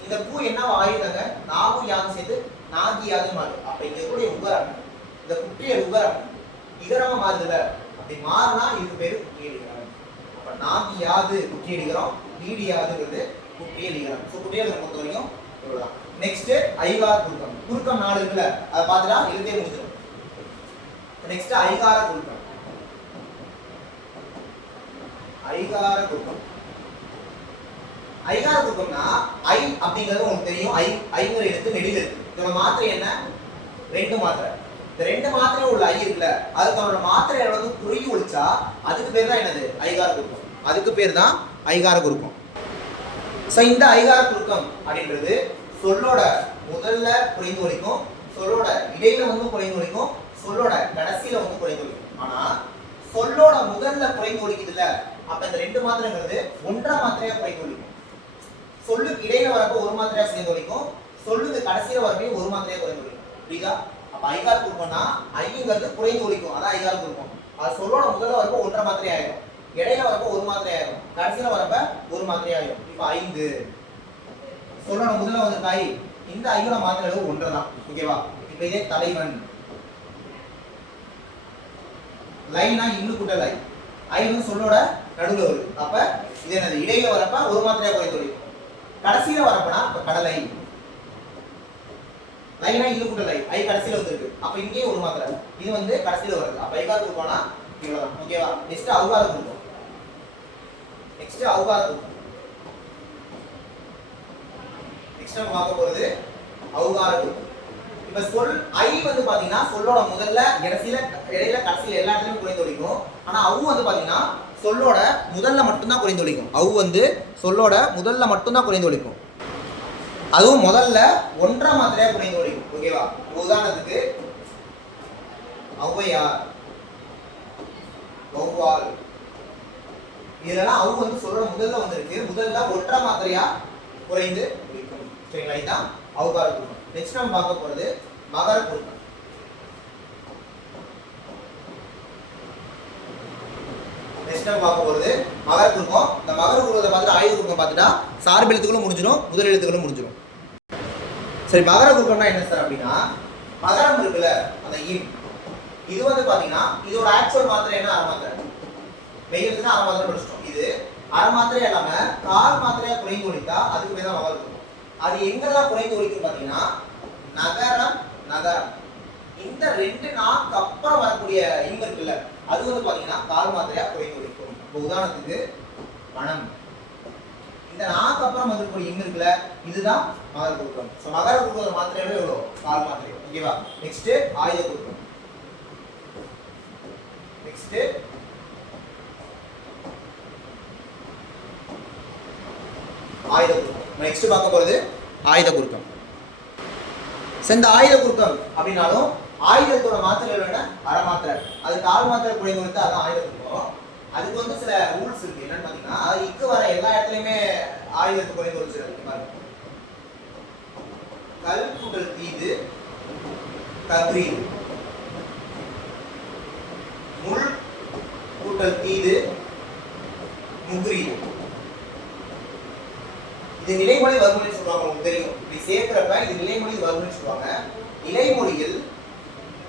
இந்த பூ என்னவா ஆயிருந்தாங்க? நாகு யாதும் சேர்த்து நாகியாதுன்னு மாறுது. அப்ப இங்க இருக்கக்கூடிய உகரம், இந்த குற்றியல் உகரம் இகரமா மாறுதுல, அப்படி மாறினா இதுக்கு பேரு குற்றியல் இகரம். அப்ப நாகியாது குற்றியல் இகரம், வீடியாதுங்கிறது குற்றியல் இகரம். ஸோ குற்றியல் இகரம் பொறுத்த வரைக்கும் இவ்வளவுதான். நெக்ஸ்ட் ஐகார குறுக்கம். குறுக்கம் 4 இருக்குல்ல, அதை பார்த்துட்டா எழுத்தே முடிச்சிடும். நெக்ஸ்ட் ஐகார குறுக்கம். ஐகார குறுக்கம். ஐகார குறுக்கம்னா ஐ அப்படிங்கிறது உங்களுக்கு தெரியும். ஐங்கிற எழுத்து நெடில் எழுத்து. இதோட மாத்திரை என்ன? 2 மாத்திரை. இந்த 2 மாத்திரை உள்ள ஐ இருக்குல்ல, அதுக்கான மாத்திரை வந்து குறுகி ஒழிச்சா அதுக்கு பேர் தான் என்னது? ஐகார குறுக்கம். அதுக்கு பேர் தான் ஐகார குறுக்கம். சோ இந்த ஐகார குறுக்கம் அப்படின்றது சொல்லோட முதல்ல குறைந்து ஒழிக்கும், சொல்லோட இடையில வந்து குறைந்து ஒழிக்கும், சொல்லோட கடைசியில வந்து குறைந்து ஒலிக்கும். ஆனா சொல்லோட முதல்ல குறைந்து ஒலிக்குது இல்ல, அப்ப இந்த ரெண்டு மாத்திரைங்கிறது ஒன்றரை மாத்திரையா குறைந்து ஒலிக்கும். சொல்லுக்கு இடையில வரப்போ ஒரு மாத்திரையா சேர்ந்து ஒலிக்கும், சொல்லுக்கு கடைசியில வரப்போ ஒரு மாத்திரையா குறைந்து ஒலிக்கும். புரியுதா? அப்ப ஐகார குறுக்கம்னா ஐங்கிறது குறைந்து ஒலிக்கும், அதான் ஐகார குறுக்கம். அது சொல்லோட முதல்ல வரப்போ ஒன்றரை மாத்திரை ஆயிடும், இடையில வரப்போ ஒரு மாத்திரை ஆயிடும், கடைசியில வரப்ப ஒரு மாத்திரை ஆயிடும். இப்ப 5 சொல்லோட முதல்ல வந்து தாய், இந்த ஐயோட மாத்திரை அளவு ஒன்றரை தான். ஓகேவா? இப்ப இதே தலைவன் லைனா இன்னும் கூட்டல் ஐ வந்து சொல்லோட நடுவில் வருது. அப்ப இது என்னது? இடையில வரப்ப ஒரு மாத்திரையா குறைந்து ஒலிக்கும், கடைசியில வரப்பனா இப்ப கடலை லைனா இன்னும் கூட்டல் ஐ கடைசியில வந்துருக்கு. அப்ப இங்கே ஒரு மாத்திரை, இது வந்து கடைசியில வருது. அப்ப ஐகார குறுக்கம்னா இவ்வளவுதான். ஓகேவா? நெக்ஸ்ட் அவுகார குறுக்கம். நெக்ஸ்ட் அவுகார குறுக்கம். நெக்ஸ்ட் நம்ம பார்க்க போறது அவுகார குறுக்கம். இப்ப சொல் ஐ வந்து பாத்தீங்கன்னா சொல்லோட முதல்ல இடையில கடைசியில எல்லா இடத்துலயும் குறைந்து ஒலிக்கும். ஆனா அவு வந்து பாத்தீங்கன்னா சொல்லோட முதல்ல மட்டும்தான் குறைந்து ஒலிக்கும். அவு வந்து சொல்லோட முதல்ல மட்டும்தான் குறைந்து ஒலிக்கும், அதுவும் முதல்ல ஒன்றரை மாத்திரையா குறைந்து ஒலிக்கும். ஓகேவா? உதாரணத்துக்கு ஔவையார், வௌவால், இதெல்லாம் அவு வந்து சொல்லோட முதல்ல வந்திருக்கு, முதல்ல ஒன்றரை மாத்திரையா குறைந்து ஒலிக்கும். சரிங்களா? இதுதான் அவுகார குறுக்கம். நெக்ஸ்ட் நம்ம பார்க்க போறது மகர குறுக்கம். நெக்ஸ்ட் நம்ம பார்க்க போறது மகர குறுக்கம். இந்த மகர குறுக்கத்தை பார்த்துட்டு ஆயுத குறுக்கம் பார்த்துட்டா சார்பு எழுத்துக்களும் முடிஞ்சிடும், முதல் எழுத்துக்களும் முடிஞ்சிடும். சரி, மகர குறுக்கம்னா என்ன சார் அப்படின்னா, மகரம் இருக்குல்ல அந்த இம், இது வந்து பாத்தீங்கன்னா இதோட ஆக்சுவல் மாத்திரை என்ன? அரை மாத்திரை. வெயிலுக்குன்னா அரை மாத்திரை படிச்சிட்டோம். இது அரை மாத்திரை இல்லாம கால் மாத்திரையா குறைந்து ஒலித்தா அதுக்கு பேர் தான் மகர குறுக்கம். அது எங்கெல்லாம் குறைந்து ஒலிக்கும் பாத்தீங்கன்னா நகரம், நகரம், இந்த ரெண்டு நாக்கு அப்புறம் வரக்கூடிய இம் இருக்குல்ல, அது வந்து பாத்தீங்கன்னா கால் மாத்திரையா குறைந்து ஒலிக்கும். இப்போ உதாரணத்துக்கு மனம், இந்த நாக்கு அப்புறம் வரக்கூடிய இம் இருக்குல்ல, இதுதான் மகர குறுக்கம். சோ மகர குறுக்கத்தோட மாத்திரை எவ்வளவு? கால் மாத்திரை. ஓகேவா? நெக்ஸ்ட் ஆயுத குறுக்கம். நெக்ஸ்ட் ஆயுத குறுக்கம். நெக்ஸ்ட் பார்க்க போறது ஆயுத குறுக்கம். இந்த ஆயுத குறுக்கம் அப்படின்னாலும் ஆயுதத்தோட மாத்திரை என்ன? அரை மாத்திரை. அது கால் மாத்திரை குறைந்து வந்து அதான் ஆயுத குறுக்கம். அதுக்கு வந்து சில ரூல்ஸ் இருக்கு. என்னன்னு பாத்தீங்கன்னா, அது இக்கு வர எல்லா இடத்துலயுமே ஆயுதத்தை குறைந்து ஒலிச்சிருக்கு. கல் கூட்டல் தீது கக்ரீது, முள் கூட்டல் தீது முக்ரீது. இது நிலைமொழி வறுமொழி சொல்லுவாங்க, உங்களுக்கு தெரியும். இப்படி சேர்க்கிறப்ப இது நிலைமொழி வறுமொழி சொல்லுவாங்க. நிலைமொழியில்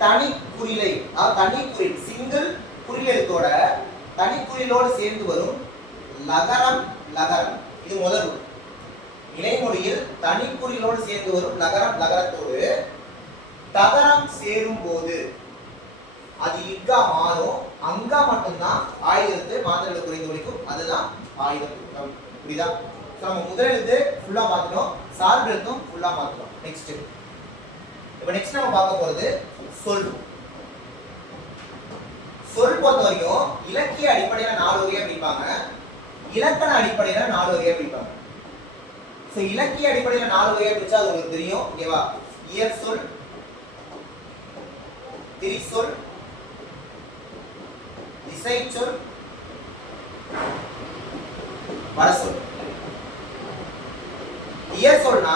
தனி குறிலை, தனி குறில், சிங்கிள் குறிலெழுத்தோட தனி குறிலோடு சேர்ந்து வரும் லகரம், லகரம். இது முதல் ரூல். நிலைமொழியில் தனி குறிலோடு சேர்ந்து வரும் லகரம், லகரத்தோடு தகரம் சேரும் போது அது இக்கா மாறும். அங்கா மட்டும்தான் ஆயுதத்தை மாத்திரை குறைந்து ஒலிக்கும். அதுதான் ஆயுத குறுக்கம். புரியுதா? நம்ம முதல் எழுத்து ஃபுல்லா பார்த்துட்டோம், சார்பு எழுத்தும் ஃபுல்லா பார்த்துட்டோம். நெக்ஸ்ட் இப்போ நெக்ஸ்ட் நம்ம பார்க்க போறது சொல். சொல் பொறுத்த வரைக்கும் இலக்கிய அடிப்படையில 4 வகையா பிரிப்பாங்க, இலக்கண அடிப்படையில 4 வகையா பிரிப்பாங்க. சோ இலக்கிய அடிப்படையில 4 வகையா பிரிச்சா அது உங்களுக்கு தெரியும். ஓகேவா? இயற் சொல், திரிசொல், திசை சொல், வடசொல். இயற் சொல்னா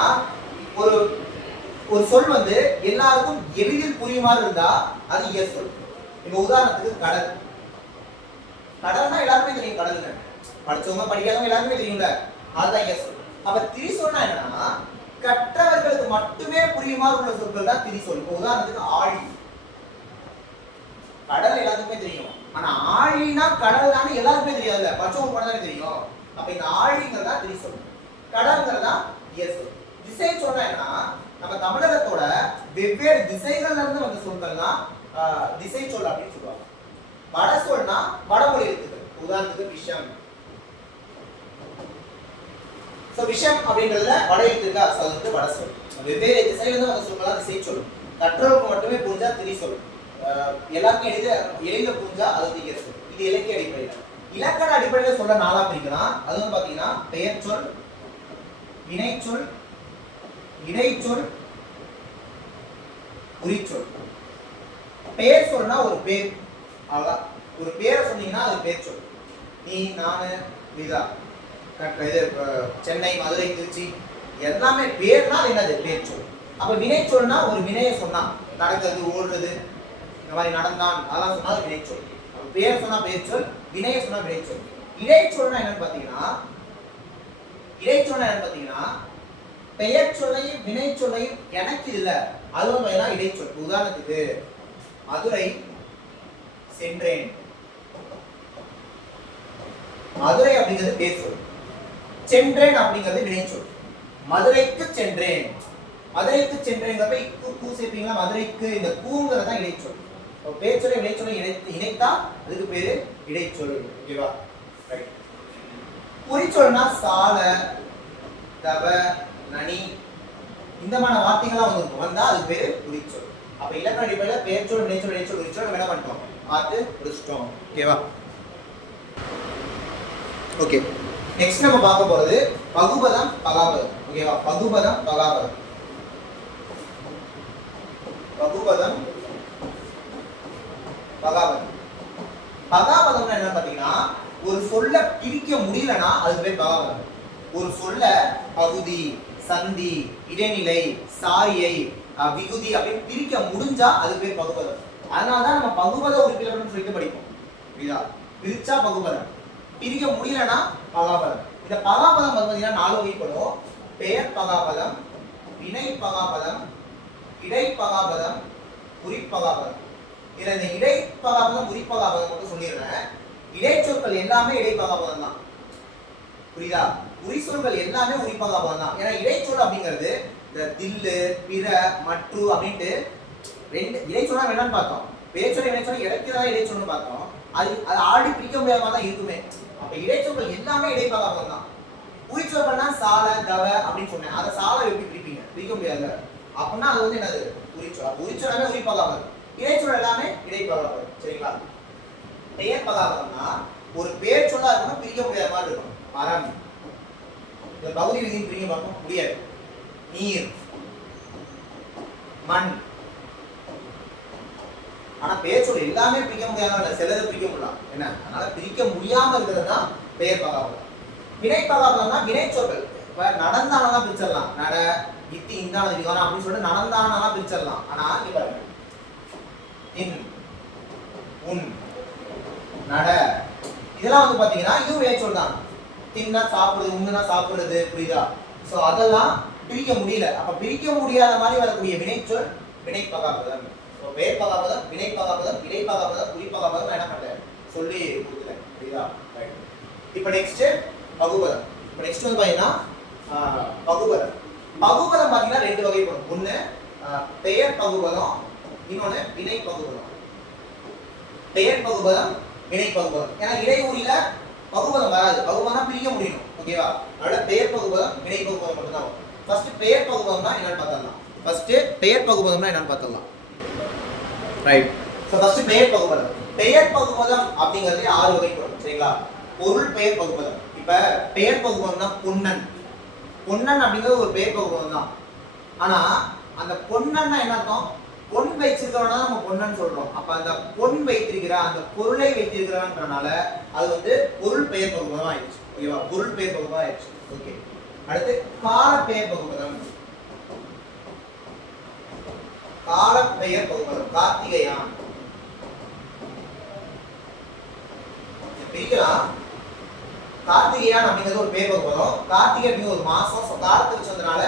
ஒரு சொல் வந்து எல்லாருக்கும் எளிதில் புரியுமாறு இருந்தா அது இயற் சொல். இப்போ உதாரணத்துக்கு கடல். கடல்னா எல்லாருமே தெரியும், கடல்ங்க படிச்சவங்க படிக்காதவங்க எல்லாருமே தெரியும்ல, அதுதான் இயற் சொல். அப்ப திரிசொல்னா என்னன்னா கற்றவர்களுக்கு மட்டுமே புரியுமாறு உள்ள சொற்கள் தான் திரிசொல். இப்போ உதாரணத்துக்கு ஆழி. கடல் எல்லாத்துக்குமே தெரியும், ஆனா ஆழினா கடல் தானே எல்லாருக்குமே தெரியாதுல்ல, படிச்சவங்க கூட தானே தெரியும். அப்ப இந்த ஆழிங்கிறதா திரிசொல், கடல்ங்கிறதா இயற் சொல். திசை சொன்னா என்னன்னா நம்ம தமிழகத்தோட வெவ்வேறு திசைகள்ல இருந்து வந்த சொற்கள் தான் திசை சொல் அப்படின்னு சொல்லுவாங்க. வட சொல்னா வடமொழி எழுத்துக்கள். உதாரணத்துக்கு விஷம். சோ விஷம் அப்படின்றதுல வட எழுத்துக்கு அது வட சொல். வெவ்வேறு திசையில இருந்து வந்த சொற்கள் திசை சொல். கற்றவருக்கு மட்டுமே புரிஞ்சா திரிசொல், எல்லாருக்கும் எளித புரிஞ்சா அது இயற் சொல். இது இலக்கிய அடிப்படையில். இலக்கண அடிப்படையில் சொல்ல 4ஆ பிரிக்கலாம். அது வந்து பாத்தீங்கன்னா பெயர் சொல், வினைச்சொல், இடைச்சொல், உரிச்சொல். பெயர் சொல்னா ஒரு பேர், அவ்வளவுதான். ஒரு பேரை சொன்னீங்கன்னா அது பேர் சொல். நீ, நானு, இதா இது சென்னை, மதுரை, திருச்சி எல்லாமே பேர்னா என்னது பேர் சொல். அப்ப வினை சொல்னா ஒரு வினையை சொன்னா, நடக்கிறது, ஓடுறது, இந்த மாதிரி நடந்தான் அதெல்லாம் சொன்னா வினை சொல். பேர் சொன்னா பேர் சொல், வினையை சொன்னா வினை சொல். இடைச்சொல்னா என்னன்னு பாத்தீங்கன்னா பெயர் சொல்லையும் வினை சொல்லையும் எனக்கு இல்ல, அதுவும் இடைச்சொல். உதாரணத்துக்கு மதுரை சென்றேன், மதுரை அப்படிங்கிறது பேர் சொல், சென்றேன் அப்படிங்கிறது வினை சொல். மதுரைக்கு சென்றேன், மதுரைக்கு சென்றேங்கிறப்ப கூ சேர்ப்பீங்களா, மதுரைக்கு இந்த கூங்கிறது தான் இடைச்சொல். பேர் சொல்ல வினைச்சொல்லை இணைத்தா அதுக்கு பேரு இடைச்சொல். ஓகேவா? ரைட். குறிச்சொல்னா சால, தவ, நனி இந்த மாதிரி வார்த்தைகள்லாம் வந்தா அதுக்கு பேரு குறிச்சொல். அப்ப இலக்கண அடிப்படையில பெயர் சொல், வினைச்சொல், இடைச்சொல், குறிச்சொல் என்ன பண்ணிட்டோம் பார்த்து முடிச்சிட்டோம். ஓகேவா? ஓகே, நெக்ஸ்ட் நம்ம பார்க்க போறது பகுபதம், பகாபதம். ஓகேவா? பகுபதம், பகாபதம். பகுபதம், பகாபதம். பகாபதம்னா என்ன பாத்தீங்கன்னா, ஒரு சொல்ல பிரிக்க முடியலனா அதுக்கு பேர் பகாபதம். ஒரு சொல்ல பகுதி, சந்தி, இடைநிலை, சாரியை, விகுதி அப்படின்னு பிரிக்க முடிஞ்சா அதுக்கு பேர் பகுபதம். அதனாலதான் நம்ம பகுபத உறுப்பினர்னு சொல்லிட்டு படிப்போம். புரியுதா? பிரிச்சா பகுபதம், பிரிக்க முடியலனா பகாபதம். இந்த பகாபதம் பார்த்தீங்கன்னா 4 வகைப்படும். பெயர் பகாபதம், வினை பகாபதம், இடை பகாபதம், குறிப்பகாபதம். இதுல இந்த இடை பகாபதம், குறிப்பகாபதம் மட்டும் சொல்லிடுறேன். இடைச்சொற்கள் எல்லாமே இடை பகாபதம் தான். புரியுதா? குறிச்சொற்கள் எல்லாமே உரிப்பகாபதம் தான். ஏன்னா இடைச்சொல் அப்படிங்கிறது இந்த தில்லு, பிற, மற்று அப்படின்ட்டு ரெண்டு இடைச்சொல்லா என்னன்னு பார்த்தோம். பேச்சொல் இடைச்சொல் இடைக்கிறதா இடைச்சொல்னு பார்த்தோம். அது ஆல்ரெடி பிரிக்க முடியாத மாதிரி தான் இருக்குமே. அப்ப இடைச்சொற்கள் எல்லாமே இடைப்பகாபதம் தான். குறிச்சொற்கள்னா சால, தவ அப்படின்னு சொன்னேன். அதை சால எப்படி பிரிப்பீங்க? பிரிக்க முடியாது. அப்படின்னா அது என்னது? குறிச்சொல். குறிச்சொல் எல்லாமே உரிப்பகாபதம், இடைச்சொல் எல்லாமே இடைப்பகாபதம். சரிங்களா? பெயர் பகாபதம்னா ஒரு பேர் சொல்லா இருக்கணும், பிரிக்க முடியாத மாதிரி இருக்கணும். மரம், இந்த பகுதி விதின்னு பிரிக்க பார்க்க முடியாது. நீர், மண். ஆனா பெயர் சொல் எல்லாமே பிரிக்க முடியாத, சிலதை பிரிக்க முடியலாம். என்ன? அதனால பிரிக்க முடியாம இருக்கிறது தான் பெயர் பகாபதம். வினை பகாபதம்னா வினை சொற்கள். இப்ப நடந்தானதான் பிரிச்சிடலாம். நட, இத்தி, இந்தான, விகாரம் அப்படின்னு சொல்லிட்டு நடந்தானதான் பிரிச்சிடலாம். ஆனா இப்ப இன், உன், நட இதெல்லாம் பாத்தீங்கன்னா இதுவும் வினை சொல் தான். தின்னா சாப்பிடுறது, உண்ணுனா சாப்பிடுறது. புரியுதா? சோ அதெல்லாம் பிரிக்க முடியல. அப்ப பிரிக்க முடியாத மாதிரி வரக்கூடிய வினைச்சொல் வினை பகாபதம். பெயர் பகாபதம், வினை பகாபதம், இடை பகாபதம், குறி பகாபதம் என்ன பண்றேன் சொல்லி கொடுத்துட்டேன். புரியுதா? இப்ப நெக்ஸ்ட் பகுபதம். இப்ப நெக்ஸ்ட் பாத்தீங்கன்னா பகுபதம். பகுபதம் பாத்தீங்கன்னா 2 வகைப்படும். ஒண்ணு பெயர் பகுபதம், இன்னொன்னு வினை பகுபதம். பெயர் பகுபதம், வினை பகுபதம். ஏன்னா இடையூறில பகுபதம் வராது. பகுபதம் பிரிக்க முடியும். ஓகேவா? அதனால பெயர் பகுபதம், வினை பகுபதம் மட்டும் தான் வரும். ஃபர்ஸ்ட் பெயர் பகுபதம்னா என்னன்னு பார்த்தலாம். ஃபர்ஸ்ட் பெயர் பகுபதம்னா என்னன்னு பார்த்தலாம். ரைட். சோ ஃபர்ஸ்ட் பெயர் பகுபதம். பெயர் பகுபதம் அப்படிங்கிறது 6 வகைப்படும். சரிங்களா? பொருள் பெயர் பகுபதம். இப்ப பெயர் பகுபதம்னா பொன்னன். பொன்னன் அப்படிங்கிறது ஒரு பெயர் பகுபதம் தான். ஆனா அந்த பொன்னன்னா என்ன அர்த்தம்? பொன் வைச்சிருக்கிறவனா நம்ம பொன்னன் சொல்றோம். அப்ப அந்த பொன் வைத்திருக்கிற அந்த பொருளை வைத்திருக்கிறவன்றனால அது பொருள் பெயர் பகுபதம் ஆயிடுச்சு. ஓகேவா? பொருள் பெயர் பகுபதம் ஆயிடுச்சு. ஓகே. அடுத்து கால பெயர் பகுபதம். கால பெயர் பகுபதம். கார்த்திகையான் பிரிக்கலாம். கார்த்திகையான் அப்படிங்கிறது ஒரு பெயர் பகுபதம். கார்த்திகை அப்படிங்கிற ஒரு மாசம் காலத்தை வச்சு வந்தனால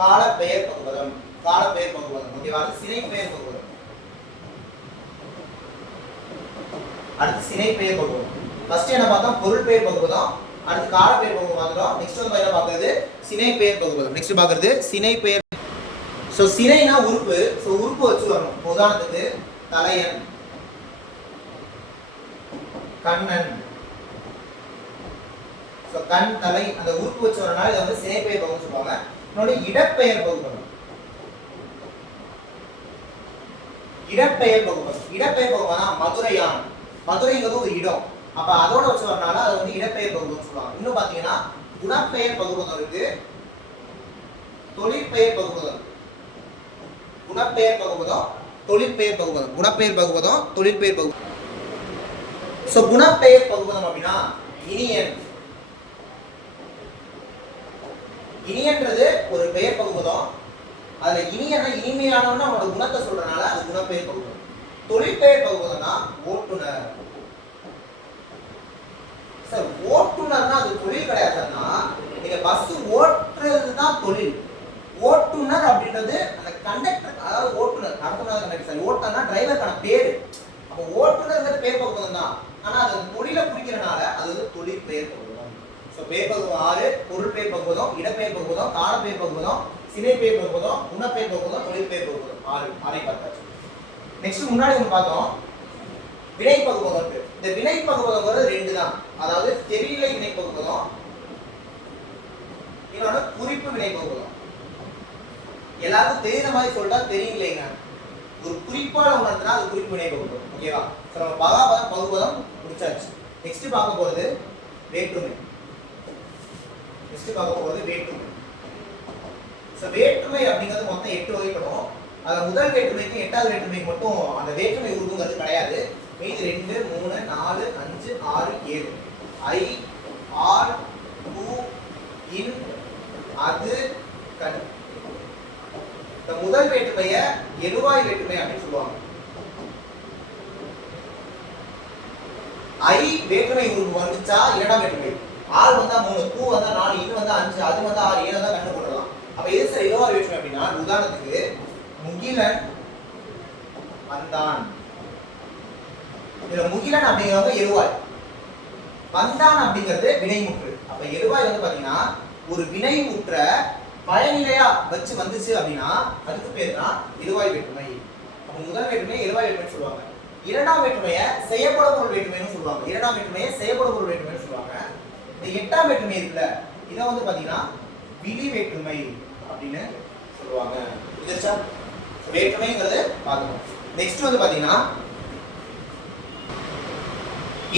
கால பெயர் பகுபதம். கால பெயர் பகுபதம். ஓகேவா? சினை பெயர் பகுபதம். அடுத்து சினை பெயர் பகுபதம். ஃபர்ஸ்ட் என்ன பார்த்தோம்? பொருள் பெயர் பகுபதம். அடுத்து கால பெயர் பகுபதம் பார்த்துட்டோம். நெக்ஸ்ட் என்ன பார்க்கிறது? சினை பெயர் பகுபதம். நெக்ஸ்ட் பார்க்கிறது சினை பெயர். சோ சினைனா உறுப்பு. சோ உறுப்பு வச்சு வரணும். உதாரணத்துக்கு தலையன், கண்ணன். சோ கண், தலை அந்த உறுப்பு வச்சு வரனால இத சினை பெயர் பகுபதம் சொல்லுவாங்க. இன்னொரு இடப்பெயர் பகுபதம். இடப்பெயர் பகுபதம். இடப்பெயர் பகுபதம்னா மதுரையான். மதுரைங்கிறது ஒரு இடம். அப்ப அதோட வச்சு வரனால அது இடப்பெயர் பகுபதம் சொல்லுவாங்க. இன்னும் பாத்தீங்கன்னா குணப்பெயர் பகுபதம் இருக்கு, தொழிற்பெயர் பகுபதம். குணப்பெயர் பகுபதம், தொழிற்பெயர் பகுபதம். குணப்பெயர் பகுபதம், தொழிற்பெயர் பகுபதம். சோ குணப்பெயர் பகுபதம் அப்படின்னா இனியன். இனியன்றது ஒரு பெயர் பகுபதம். அதுல இனியன்னா இனிமையானவன்னு அவனோட குணத்தை சொல்றதுனால அது குணப்பெயர் பகுபதம். தொழிற்பெயர் பகுபதம்னா ஓட்டுநர். சார் ஓட்டுநர்னா அது தொழில் கிடையாதுன்னா நீங்க பஸ் ஓட்டுறது தான் தொழில். ஓட்டுநர் அப்படின்றது அந்த கண்டக்டர், அதாவது ஓட்டுநர் நடத்துனர் கண்டக்டர். சார் ஓட்டுநர்னா டிரைவருக்கான பேரு. அப்போ ஓட்டுநர் பேர் பகுபதம் தான். ஆனா அது தொழிலை குறிக்கிறனால அது வந்து தொழில் பெயர் பகுபதம். ஸோ பெயர் பகுபதம் 6: பொருள் பெயர் பகுபதம், இடப்பெயர் பகுபதம், காலப்பெயர் பகுபதம், சினை பெயர் பகுபதம், குணப்பெயர் பகுபதம், தொழில் பெயர் பகுபதம். 6 பார்த்தாச்சு. நெக்ஸ்ட் முன்னாடி ஒன்று பார்த்தோம் வினை பகுபதம். இந்த வினை பகுபதம் ரெண்டு தான். அதாவது தெரிநிலை வினை பகுபதம், இன்னொன்று குறிப்பு வினை பகுபதம். எல்லாருக்கும் தெரியுற மாதிரி சொல்லிட்டா தெரியலைங்க. ஒரு குறிப்பான உணர்த்தினா அது குறிப்பு வினை பகுபதம். ஓகேவா? நம்ம பகாபதம் பகுபதம் முடிச்சாச்சு. நெக்ஸ்ட் பார்க்க போறது வேற்றுமை. வேற்றுமை. வேற்றுமை அப்படிங்கிறது மொத்தம் 8 வகைப்படும். அதுல முதல் வேற்றுமைக்கு 8வது வேற்றுமைக்கு மட்டும் அந்த வேற்றுமை உருவுங்கிறது கிடையாது. மீதி 2, 3, 4, 5, 6, 7 ஐ, ஆர், டு, இன், அது, கண். இந்த முதல் வேற்றுமையை எழுவாய் வேற்றுமை அப்படின்னு சொல்லுவாங்க. ஐ வேற்றுமை உருவு வந்துச்சா இரண்டாம் வேற்றுமை. ஆர் வந்தா 3, டு வந்தா 4, இன் வந்தா 5, அது வந்தா 6, 7 வந்தா கண்டு போடலாம். அப்ப எது சார் எழுவாய் வேற்றுமை அப்படின்னா, உதாரணத்துக்கு முகிலன் வந்தான். இதுல முகிலன் அப்படிங்கிறவங்க எழுவாய், வந்தான் அப்படிங்கிறது வினைமுற்று. அப்ப எழுவாய் வந்து பாத்தீங்கன்னா ஒரு வினைமுற்ற பயனிலையா வச்சு வந்துச்சு அப்படின்னா அதுக்கு பேர் தான் எழுவாய் வேற்றுமை. அப்ப முதல் வேற்றுமையை எழுவாய் வேற்றுமை சொல்லுவாங்க. இரண்டாம் வேற்றுமையை செய்யப்படும் பொருள் வேற்றுமைன்னு சொல்லுவாங்க. இரண்டாம் வேற்றுமையை செய்யப்படும் பொருள் வேற்றுமைன்னு சொல்லுவாங்க. இந்த 8ஆம் வேற்றுமை இருக்குல்ல, இதை வந்து பாத்தீங்கன்னா விழி வேற்றுமை அப்படின்னு சொல்லுவாங்க. புரியுதா? வேற்றுமைங்கிறது பார்க்கணும். நெக்ஸ்ட் வந்து பாத்தீங்கன்னா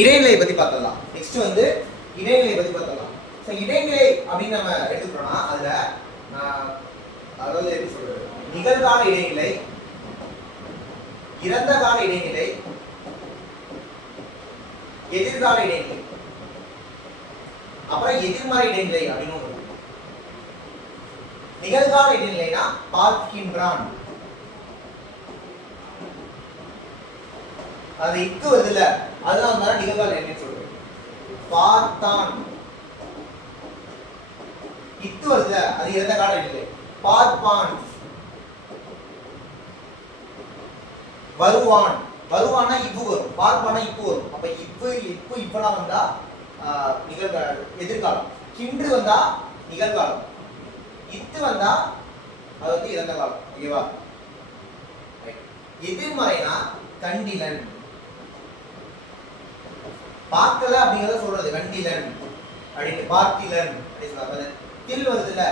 இடைநிலை பத்தி பார்த்தலாம். நெக்ஸ்ட் வந்து இடைநிலை பத்தி பார்த்தலாம். சோ இடைநிலை அப்படின்னு நம்ம எடுத்துக்கிட்டோம்னா அதுல அதாவது எப்படி சொல்றது, நிகழ்கால இடைநிலை, இறந்த கால இடைநிலை, எதிர்கால இடைநிலை, அப்புறம் எதிர்மறை இடைநிலை அப்படின்னு ஒன்று. நிகழ்கால இடைநிலைனா பார்க்கின்றான், அது இக்கு வருது இல்ல, அதெல்லாம் தான் நிகழ்கால இடைநிலை சொல்றேன். பார்த்தான், இக்கு வருது, அது இறந்த கால இடைநிலை. பார்ப்பான், வருவான், வருவானா இப்பு வரும், பார்ப்பானா இப்பு வரும். அப்ப இப்பெல்லாம் வந்தா எதிர்காலம். கின்று வந்தா நிகழ்காலம், இத்து வந்தா அது வந்து இறந்த காலம். ஓகேவா? எதிர்மறைனா கண்டிலன், பார்க்கல அப்படிங்கறத சொல்றது கண்டிலன் அப்படின்னு, பார்த்திலன் அப்படின்னு சொல்றாங்க. தில் வருது இல்ல,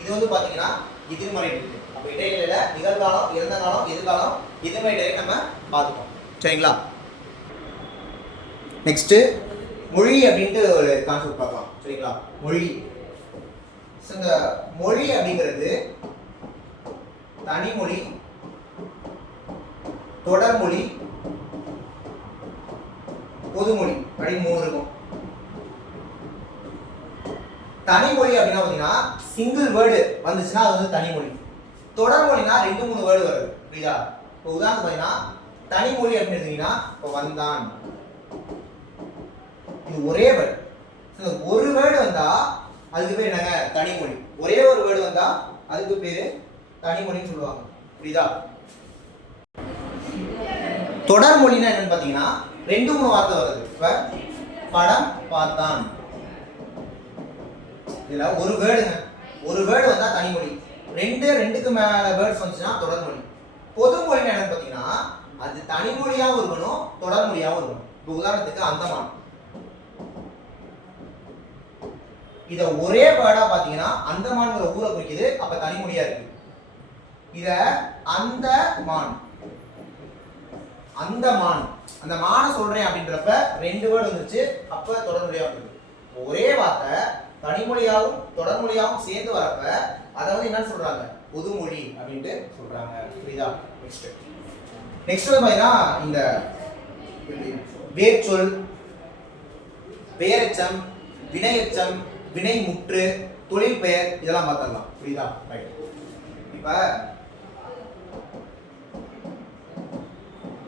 இது வந்து பாத்தீங்கன்னா எதிர்மறை இருக்கு. அப்ப இடைநிலையில நிகழ்காலம், இறந்த காலம், எதிர்காலம், எதிர்மறை இடையை நம்ம பார்த்துட்டோம். சரிங்களா? நெக்ஸ்ட் மொழி அப்படின்ட்டு ஒரு கான்செப்ட் பார்க்கலாம். சரிங்களா? மொழி. இந்த மொழி அப்படிங்கிறது தனிமொழி, தொடர்மொழி, பொதுமொழி அப்படின்னு 3 இருக்கும். தனிமொழி அப்படின்னா பாத்தீங்கன்னா சிங்கிள் வேர்டு வந்துச்சுன்னா அது வந்து தனிமொழி. தொடர்மொழினா 2-3 வேர்டு வருது. புரியுதா? இப்போ உதாரணத்துக்கு பாத்தீங்கன்னா தனிமொழி அப்படின்னு எடுத்தீங்கன்னா இப்போ வந்தான், இது ஒரே வேர்டு. ஒரு வேர்டு வந்தா அதுக்கு பேர் என்னங்க? தனிமொழி. ஒரே ஒரு வேர்டு வந்தா அதுக்கு பேரு தனிமொழின்னு சொல்லுவாங்க. புரியுதா? தொடர்மொழினா என்னன்னு பாத்தீங்கன்னா 2-3 வார்த்தை வருது. இப்ப படம் பார்த்தான், இதுல ஒரு வேர்டுங்க, ஒரு வேர்டு வந்தா தனிமொழி. 2க்கு மேல வேர்ட்ஸ் வந்துச்சுன்னா தொடர்மொழி. பொதுமொழினா என்னன்னு பாத்தீங்கன்னா அது தனிமொழியாவும் இருக்கணும், தொடர்மொழியாவும் இருக்கணும். இப்போ உதாரணத்துக்கு அந்தமான், இத ஒரே வேர்டா பாத்தீங்கன்னா அந்தமான்ங்கிற ஊரை குறிக்குது, அப்ப தனிமொழியா இருக்கு. இத அந்த மான், அந்த மான், அந்த மான சொல்றேன் அப்படின்றப்ப 2 வேர்டு வந்துருச்சு, அப்ப தொடர்மொழியா இருக்கு. ஒரே வார்த்தை தனிமொழியாவும் தொடர்மொழியாவும் சேர்ந்து வரப்ப அதை வந்து என்னன்னு சொல்றாங்க? பொதுமொழி அப்படின்ட்டு சொல்றாங்க. புரியுதா? நெக்ஸ்ட் நெக்ஸ்ட் வந்து பாத்தீங்கன்னா இந்த வேர்ச்சொல், பெயரெச்சம், வினையெச்சம், வினைமுற்று, தொழில் பெயர் இதெல்லாம் பார்த்துடலாம். புரியுதா? ரைட். இப்ப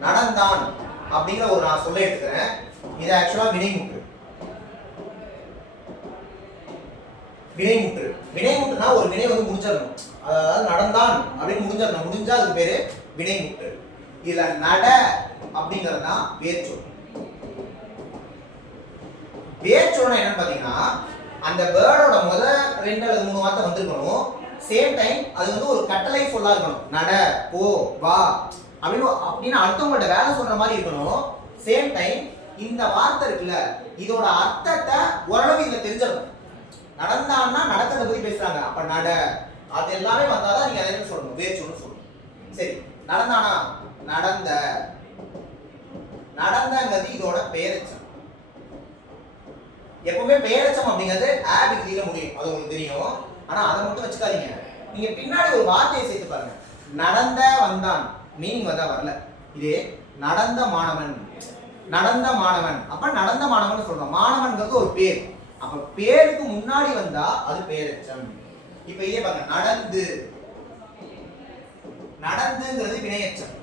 நடந்தான் அப்படிங்கிற ஒரு நான் சொல்ல எடுத்துக்கிறேன். இது ஆக்சுவலா வினைமுற்று. வினைமுற்று வினைமுற்றுனா ஒரு வினை வந்து முடிஞ்சிடணும். அதாவது நடந்தான் அப்படின்னு முடிஞ்சிடணும். முடிஞ்சா அதுக்கு பேரு வினைமுற்று. இதுல நட அப்படிங்கிறது தான் வேர்ச்சொல். வேர்ச்சொல்னா என்னன்னு பாத்தீங்கன்னா அந்த வேர்டோட முத 2 அல்லது 3 வார்த்தை வந்திருக்கணும். சேம் டைம் அது வந்து ஒரு கட்டளை சொல்லா இருக்கணும். நட, போ, வா அப்படின்னு அடுத்தவங்கள்ட்ட வேலை சொல்ற மாதிரி இருக்கணும். சேம் டைம் இந்த வார்த்தை இருக்குல்ல, இதோட அர்த்தத்தை ஓரளவு இதுல தெரிஞ்சிடணும். நடந்தான்னா நடக்கிறத பத்தி பேசுறாங்க, அப்ப நட அது எல்லாமே வந்தாதான் நீங்க அதை சொல்லணும், வேர்ச்சொல்னு சொல்லணும். சரி, நடந்தானா நடந்த, நடந்தங்கிறது இதோட பெயரெச்சம். எப்பவுமே பெயரெச்சம் அப்படிங்கிறது ஆபிக்தியில முடியும், அது உங்களுக்கு தெரியும். ஆனா அதை மட்டும் வச்சுக்காதீங்க, நீங்க பின்னாடி ஒரு வார்த்தையை சேர்த்து பாருங்க. நடந்த வந்தான் மீனிங் வந்தா வரல. இது நடந்த மாணவன், நடந்த மாணவன், அப்ப நடந்த மாணவன் சொல்றோம். மாணவன்கிறது ஒரு பேர், அப்ப பேருக்கு முன்னாடி வந்தா அது பெயரெச்சம். இப்ப இதே பாருங்க, நடந்து, நடந்துங்கிறது வினையெச்சம்.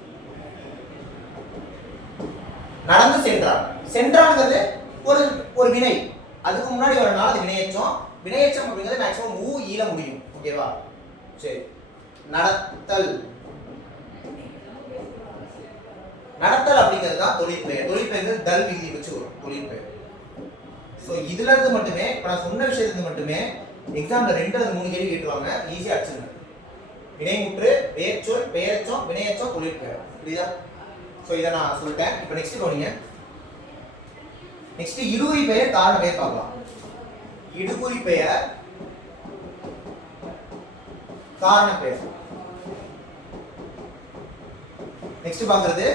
நடந்து சென்றான், சென்றான்ங்கிறது ஒரு வினை, அதுக்கு முன்னாடி வரனால அது வினையெச்சம். வினையெச்சம் அப்படிங்கிறது மேக்ஸிமம் ஊ ஈல முடியும். ஓகேவா? சரி, நடத்தல், நடத்தல் அப்படிங்கிறது தான் தொழிற்பெயர். தொழிற்பெயர் தல் விதி வச்சு வரும் தொழிற்பெயர். ஸோ இதுல இருந்து மட்டுமே, இப்போ நான் சொன்ன விஷயத்துக்கு மட்டுமே எக்ஸாம்ல 2 அல்லது 3 கேள்வி கேட்டுருவாங்க, ஈஸியா அடிச்சுங்க. வினைமுற்று, வேர்ச்சொல், பெயரெச்சம், வினையெச்சம், தொழிற்பெயர். புரியுதா? ஸோ இதை நான் சொல்லிட்டேன். இப்போ நெக்ஸ்ட் கவனிங்க. நெக்ஸ்ட் இடுகுறி பெயர், காரண பெயர் பார்க்கலாம். இடுகுறி பெயர், காரண பெயர். நெக்ஸ்ட் பார்க்கிறது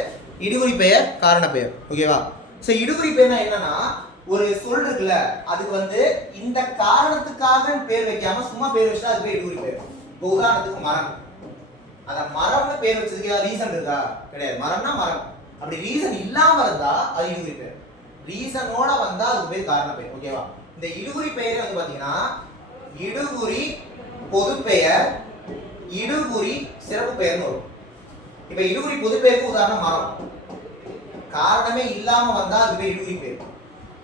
இடுகுறி பெயர், காரண பெயர். ஓகேவா? சோ இடுகுறி பெயர்னா என்னன்னா, ஒரு சொல் இருக்குல்ல, அதுக்கு வந்து இந்த காரணத்துக்காக பேர் வைக்காம சும்மா பேர் வச்சா அது பேர் இடுகுறி பெயர். இப்போ உதாரணத்துக்கு மரம், அத மரம்னு பேர் வச்சதுக்கு ஏதாவது ரீசன் இருக்கா? கிடையாது. மரம்னா மரம். அப்படி ரீசன் இல்லாம இருந்தா அது இடுகுறி பெயர். ரீசனோட வந்தா அது பேர் காரண பெயர். ஓகேவா? இந்த இடுகுறி பெயரே வந்து பாத்தீங்கன்னா இடுகுறி பொது பெயர், இடுகுறி சிறப்பு பெயர்னு வரும். இப்ப இடுகுறி பொது பெயருக்கு உதாரணம் மரம். காரணமே இல்லாம வந்தா அது பேர் இடுகுறி பெயர்.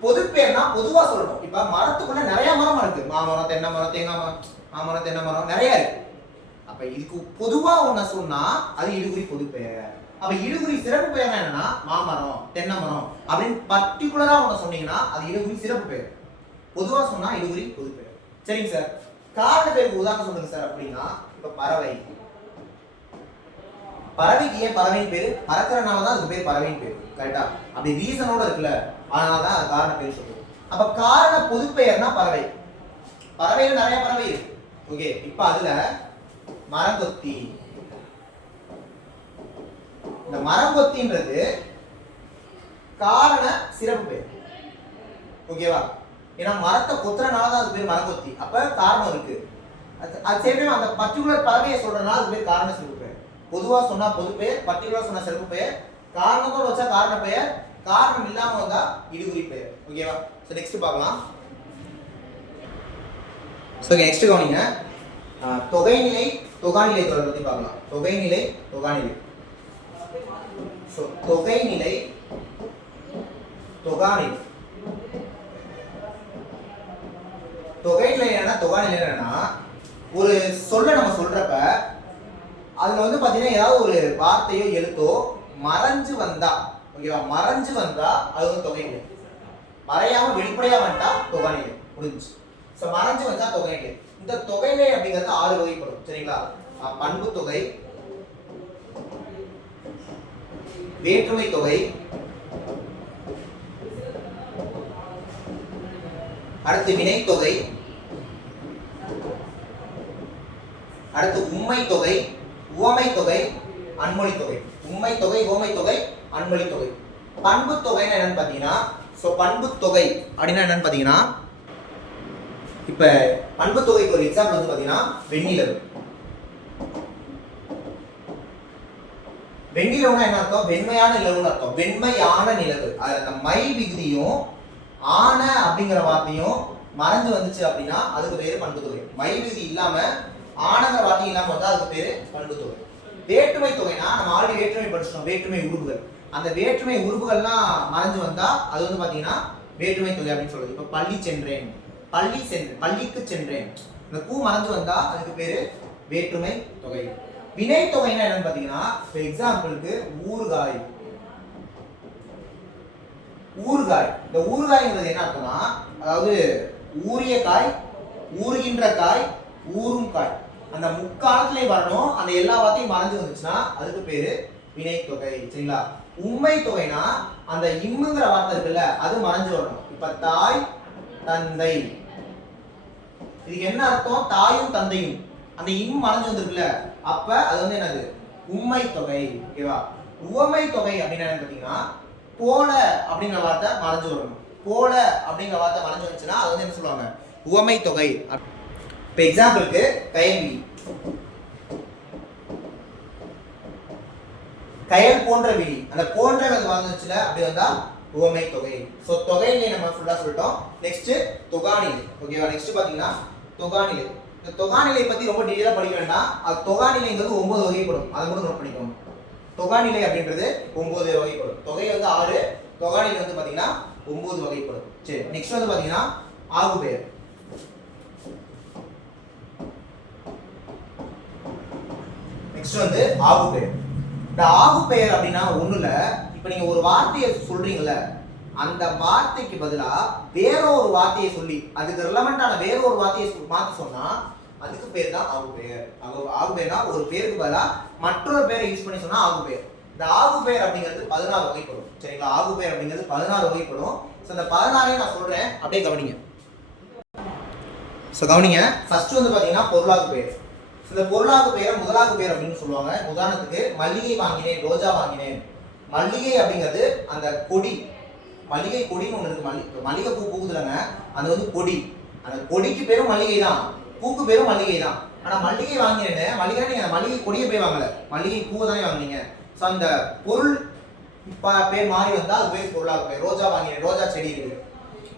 பொது பெயர்னா பொதுவா சொல்லணும். இப்ப மரத்துக்குள்ள நிறைய மரம் இருக்கு, மாமரம், தென்னை மரம், தேங்காய் மரம், மாமரம், தென்னை மரம் நிறைய இருக்கு. அப்ப இதுக்கு பொதுவா ஒண்ணு சொன்னா அது இடுகுறி பொது பெயர். அப்ப இடுகுறி சிறப்பு பெயர் என்னன்னா மாமரம், தென்னை மரம் அப்படின்னு பர்டிகுலரா ஒண்ணு சொன்னீங்கன்னா அது இடுகுறி சிறப்பு பெயர். பொதுவா சொன்னா இடுகுறி பொது பெயர். சரிங்க சார். காரண பெயருக்கு உதாரணம் சொல்லுங்க சார் அப்படின்னா, இப்ப பறவை, பறவைக்கு ஏன் பறவையின் பேரு? பறக்கிறனாலதான் அதுக்கு பேர் பறவையின் பேரு. கரெக்டா? அப்படி ரீசனோட இருக்குல்ல, அதனாலதான் அது காரண பேர் சொல்லுவோம். அப்ப காரண பொது பெயர்னா பறவை. பறவையில நிறைய பறவை இருக்கு. ஓகே, இப்ப அதுல மரங்கொத்தி. இந்த மரங்கொத்தின்றது காரண சிறப்பு பேர். ஓகேவா? ஏன்னா மரத்தை கொத்துறனாலதான் அது பேர் மரங்கொத்தி. அப்ப காரணம் இருக்கு. அது சேம் அந்த பர்டிகுலர் பறவையை சொல்றதுனால அது பேர் காரண சிறப்பு பெயர். பொதுவா சொன்னா பொது பெயர், பர்டிகுலரா சொன்னா சிறப்பு பெயர், காரணத்தோட வச்சா காரண பெயர், காரணம் இல்லாம வந்தா இடுகுறி பெயர். ஓகேவா? சோ நெக்ஸ்ட் பார்க்கலாம். சோ நெக்ஸ்ட் கவனிங்க. தொகைநிலை, தொகாநிலை தொடர் பத்தி பார்க்கலாம். தொகைநிலை, தொகாநிலை. சோ தொகைநிலை, தொகாநிலை. தொகைநிலை என்னன்னா, தொகாநிலை என்னன்னா, ஒரு சொல்ல நம்ம சொல்றப்ப அதுல வந்து பாத்தீங்கன்னா ஏதாவது ஒரு வார்த்தையோ எழுத்தோ மறைஞ்சு வந்தா, ஓகேவா, மறைஞ்சு வந்தா அது வந்து தொகைநிலை. மறையாம வெளிப்படையா வந்துட்டா தொகாநிலை முடிஞ்சு. சோ மறைஞ்சு வந்தா தொகைநிலை. இந்த தொகைநிலை அப்படிங்கிறது 6 வகைப்படும். சரிங்களா? பண்பு தொகை, வேற்றுமை தொகை, அடுத்து வினை தொகை, அடுத்து உண்மை தொகை, உவமை தொகை, அன்மொழி தொகை. உண்மை தொகை, உவமை தொகை, அன்மொழி தொகை. பண்பு தொகைன்னா என்னன்னு பாத்தீங்கன்னா, சோ பண்பு தொகை அப்படின்னா என்னன்னு பாத்தீங்கன்னா, இப்ப பண்பு தொகைக்கு ஒரு எக்ஸாம்பிள் வந்து பாத்தீங்கன்னா வெண்ணிலவு. வெண்ணிலவுனா என்ன அர்த்தம்? வெண்மையான நிலவுன்னு அர்த்தம். வெண்மையான நிலவு. அது அந்த மை விகுதியும் ஆன அப்படிங்கிற வார்த்தையும் மறைஞ்சு வந்துச்சு அப்படின்னா அதுக்கு பேரு பண்புத்தொகை. மை விகுதி இல்லாம ஆனங்கிற வார்த்தை இல்லாம வந்தா அதுக்கு பேரு பண்புத்தொகை. வேற்றுமை தொகைனா நம்ம ஆல்ரெடி வேற்றுமை படிச்சிட்டோம். வேற்றுமை உறுப்புகள். அந்த வேற்றுமை உறுப்புகள்லாம் மறைஞ்சு வந்தா அது வந்து பாத்தீங்கன்னா வேற்றுமை தொகை அப்படின்னு சொல்றது. இப்ப பள்ளி சென்றேன், பள்ளி சென்றேன், பள்ளிக்கு சென்றேன், இந்த கூ மறைஞ்சு வந்தா அதுக்கு பேரு வேற்றுமை தொகை. வினை தொகைனா என்னன்னு பாத்தீங்கன்னா, இப்ப எக்ஸாம்பிளுக்கு ஊறுகாய், ஊறுகாய். இந்த ஊறுகாய்ங்கிறது என்ன அர்த்தம்னா, அதாவது ஊறிய காய், ஊறுகின்ற காய், ஊறும் காய், அந்த முக்காலத்திலே வரணும். அந்த எல்லா வார்த்தையும் மறைஞ்சு வந்துச்சுன்னா அதுக்கு பேரு வினை தொகை. சரிங்களா? உண்மை தொகைனா அந்த இம்முங்கிற வார்த்தை இருக்குல்ல அது மறைஞ்சு வரணும். இப்ப தாய், தந்தை, இதுக்கு என்ன அர்த்தம்? தாயும் தந்தையும். அந்த இம் மறைஞ்சு வந்திருக்குல்ல அப்ப அது வந்து என்னது? உண்மை தொகை. ஓகேவா? உவமை தொகை அப்படின்னா என்ன பாத்தீங்கன்னா, போல அப்படிங்கிற வார்த்தை மறைஞ்சு வரணும். போல அப்படிங்கிற வார்த்தை மறைஞ்சு வந்துச்சுன்னா அது வந்து என்ன சொல்லுவாங்க? உவமை தொகை. இப்ப எக்ஸாம்பிளுக்கு கயல்விழி, கயல் போன்ற விழி, அந்த போன்ற வந்துச்சுல அப்படி வந்தா உவமை தொகை. சோ தொகையிலே நம்ம ஃபுல்லா சொல்லிட்டோம். நெக்ஸ்ட் தொகாநிலை. ஓகேவா? நெக்ஸ்ட் பாத்தீங்கன்னா தொகாநிலை. இந்த தொகாநிலை பத்தி ரொம்ப டீடைலா படிக்க வேண்டாம். அது தொகாநிலைங்கிறது 9 வகைப்படும். அதை மட்டும் நோட் பண்ணிக்கோங்க. தொகாநிலை அப்படின்றது 9 வகைப்படும். தொகை வந்து 6, தொகாநிலை வந்து பாத்தீங்கன்னா 9 வகைப்படும். சரி, நெக்ஸ்ட் வந்து பாத்தீங்கன்னா ஆகுபெயர். நெக்ஸ்ட் வந்து ஆகுபெயர். இந்த ஆகுபெயர் அப்படின்னா ஒண்ணு இல்ல, இப்ப நீங்க ஒரு வார்த்தையை சொல்றீங்கல்ல அந்த வார்த்தைக்கு பதிலா வேற ஒரு வார்த்தையை சொல்லி அதுக்கு ரிலவெண்டான வேற ஒரு வார்த்தையை மாத்தி சொன்னா அதுக்கு பேர் தான் ஆகுபெயர். ஆகுபெயர்னா ஒரு பேருக்கு பதிலா மற்றொரு பேரை யூஸ் பண்ணி சொன்னா ஆகுபெயர். இந்த ஆகுபெயர் அப்படிங்கிறது 16 வகைப்படும். சரிங்களா? ஆகுபெயர் அப்படிங்கிறது 16 வகைப்படும். ஸோ இந்த 16 நான் சொல்றேன், அப்படியே கவனிங்க. ஸோ கவனிங்க. ஃபர்ஸ்ட் வந்து பாத்தீங்கன்னா பொருளாகு பெயர். இந்த பொருளாகு பெயரை முதலாகு பெயர் அப்படின்னு சொல்லுவாங்க. உதாரணத்துக்கு மல்லிகை வாங்கினேன், ரோஜா வாங்கினேன். மல்லிகை அப்படிங்கிறது அந்த கொடி, மல்லிகை கொடின்னு ஒன்று இருக்கு. மல்லிகை பூ பூக்குதுலங்க, அது வந்து கொடி. அந்த கொடிக்கு பேரும் மல்லிகை தான், பூக்கு பேரும் மல்லிகை தான். ஆனா மல்லிகை வாங்கினேன்னு மல்லிகை நீங்க மல்லிகை கொடியை போய் வாங்கல, மல்லிகை பூவை தானே வாங்கினீங்க. ஸோ அந்த பொருள் பேர் மாறி வந்தா அது பேர் பொருளாக பெயர். ரோஜா வாங்கினேன், ரோஜா செடி இருக்கு.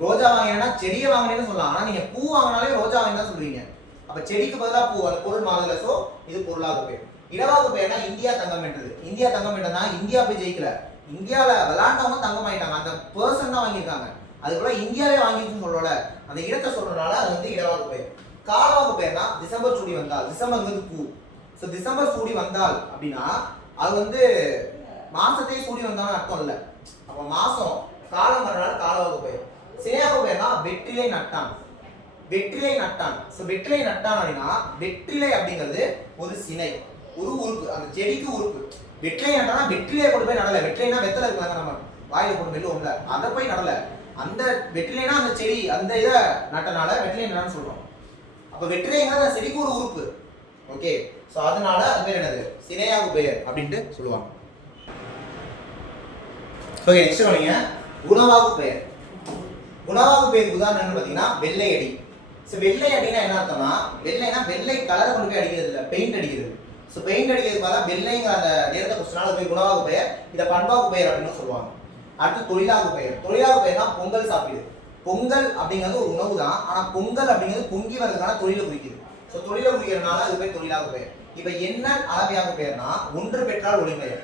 ரோஜா வாங்கினேன்னா செடியை வாங்கினேன்னு சொல்லலாம். ஆனா நீங்க பூ வாங்கினாலே ரோஜா வாங்கினா சொல்றீங்க. அப்ப செடிக்கு பதிலா பூ, அந்த பொருள் மாறல. சோ இது பொருளாக பெயர். இடவாகு பெயர்னா இந்தியா தங்கம் வென்றது. இந்தியா தங்கம் வென்றதுனா இந்தியா போய் ஜெயிக்கல, இந்தியால விளையாண்டவங்க தங்கம் ஆயிட்டாங்க, அந்த பர்சன் தான் வாங்கியிருக்காங்க. அதுக்குள்ள இந்தியாவே வாங்கிருச்சுன்னு சொல்றோம்ல, அந்த இடத்தை சொல்றதுனால அது வந்து இடவாகு பெயர். காலவாகு பெயர்னா டிசம்பர் சூடி வந்தால், டிசம்பர் வந்து பூ. ஸோ டிசம்பர் சூடி வந்தால் அப்படின்னா அது வந்து மாசத்தையே சூடி வந்தாலும் அர்த்தம் இல்லை. அப்ப மாசம் காலம் வரனால காலவாகு பெயர். சினையாகு பெயர்னா வெற்றிலை நட்டான், வெற்றிலை நட்டான். ஸோ வெற்றிலை நட்டான் அப்படின்னா வெற்றிலை அப்படிங்கிறது ஒரு சினை, ஒரு உறுப்பு, அந்த செடிக்கு உறுப்பு. வெற்றிலை நட்டானா வெற்றிலையை கொண்டு போய் நடல. வெற்றிலைனா வெத்தலை இருக்காங்க, நம்ம வாயில கொண்டு மெல்லுவோம்ல, அதை போய் நடல. அந்த வெற்றிலைனா அந்த செடி, அந்த இதை நட்டனால வெற்றிலை நட்டான்னு சொல்றோம். அப்ப வெற்றிலைங்கிறது செடிக்கு ஒரு உறுப்பு. ஓகே, ஸோ அதனால அது பேர் என்னது? சினையாகு பெயர் அப்படின்ட்டு சொல்லுவாங்க. ஓகே, நெக்ஸ்ட் கவனிங்க. குணவாகு பெயர். குணவாகு பெயருக்கு உதாரணம் பார்த்தீங்கன்னா வெள்ளை அடி. ஸோ வெள்ளை அடினா என்ன அர்த்தம்னா, வெள்ளைனா வெள்ளை கலரை கொண்டு போய் அடிக்கிறது இல்லை, பெயிண்ட் அடிக்கிறது. ஸோ பெயிண்ட் அடிக்கிறது பார்த்தா வெள்ளைங்கிற அந்த நேரத்தை கொஸ்டினால போய் குணவாகு பெயர், இதை பண்பாகு பெயர் அப்படின்னு சொல்லுவாங்க. அடுத்து தொழிலாகு பெயர். தொழிலாகு பெயர்னா பொங்கல் சாப்பிடு. பொங்கல் அப்படிங்கிறது ஒரு உணவு தான், ஆனா பொங்கல் அப்படிங்கிறது பொங்கி வரதுக்கான தொழிலை குறிக்குது. ஸோ தொழிலை குறிக்கிறதுனால அது பேர் தொழிலாகு பெயர். இப்ப என்ன அளவையாக பெயர்னா ஒன்று பெற்றால் ஒளிமயர்.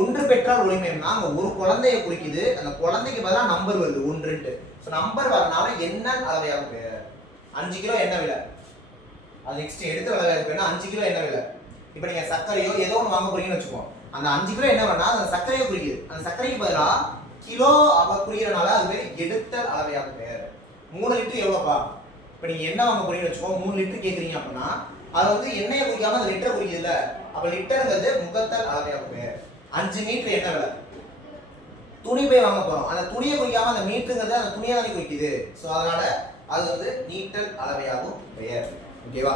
ஒன்று பெற்றால் ஒளிமயம்னா அங்க ஒரு குழந்தைய குறிக்குது, அந்த குழந்தைக்கு பதிலாக நம்பர் வருது 1. ஸோ நம்பர் வரனால என்ன அளவையாக பெயர். 5 கிலோ என்ன விலை, அது நெக்ஸ்ட் எடுத்து அளவையாக பெயர்னா 5 கிலோ என்ன விலை. இப்போ நீங்க சர்க்கரையோ ஏதோ ஒன்று வாங்க போறீங்கன்னு வச்சுக்கோம், அந்த 5 கிலோ என்ன வேணா அந்த சர்க்கரையை குறிக்குது, அந்த சர்க்கரைக்கு பதிலாக கிலோ அவ குறிக்கிறனால அது பேர் எடுத்தல் அளவையாக பெயர். 3 லிட்டர் எவ்வளோப்பா, இப்போ நீங்க என்ன வாங்க போறீங்கன்னு வச்சுக்கோ, 3 லிட்டர் கேட்குறீங்க அப்படின்னா அது வந்து எண்ணெயை குறிக்காம அந்த லிட்டரை குறிக்குது இல்ல, அப்ப லிட்டருங்கிறது முகத்தல் அளவையாக பெயர். 5 மீட்டர் என்ன விலை. துணி போய் வாங்க போறோம், அந்த துணியை குறிக்காம அந்த மீட்டருங்கிறது அந்த துணியை தானே குறிக்குது. ஸோ அதனால அது வந்து நீட்டல் அளவையாகும் பெயர். ஓகேவா?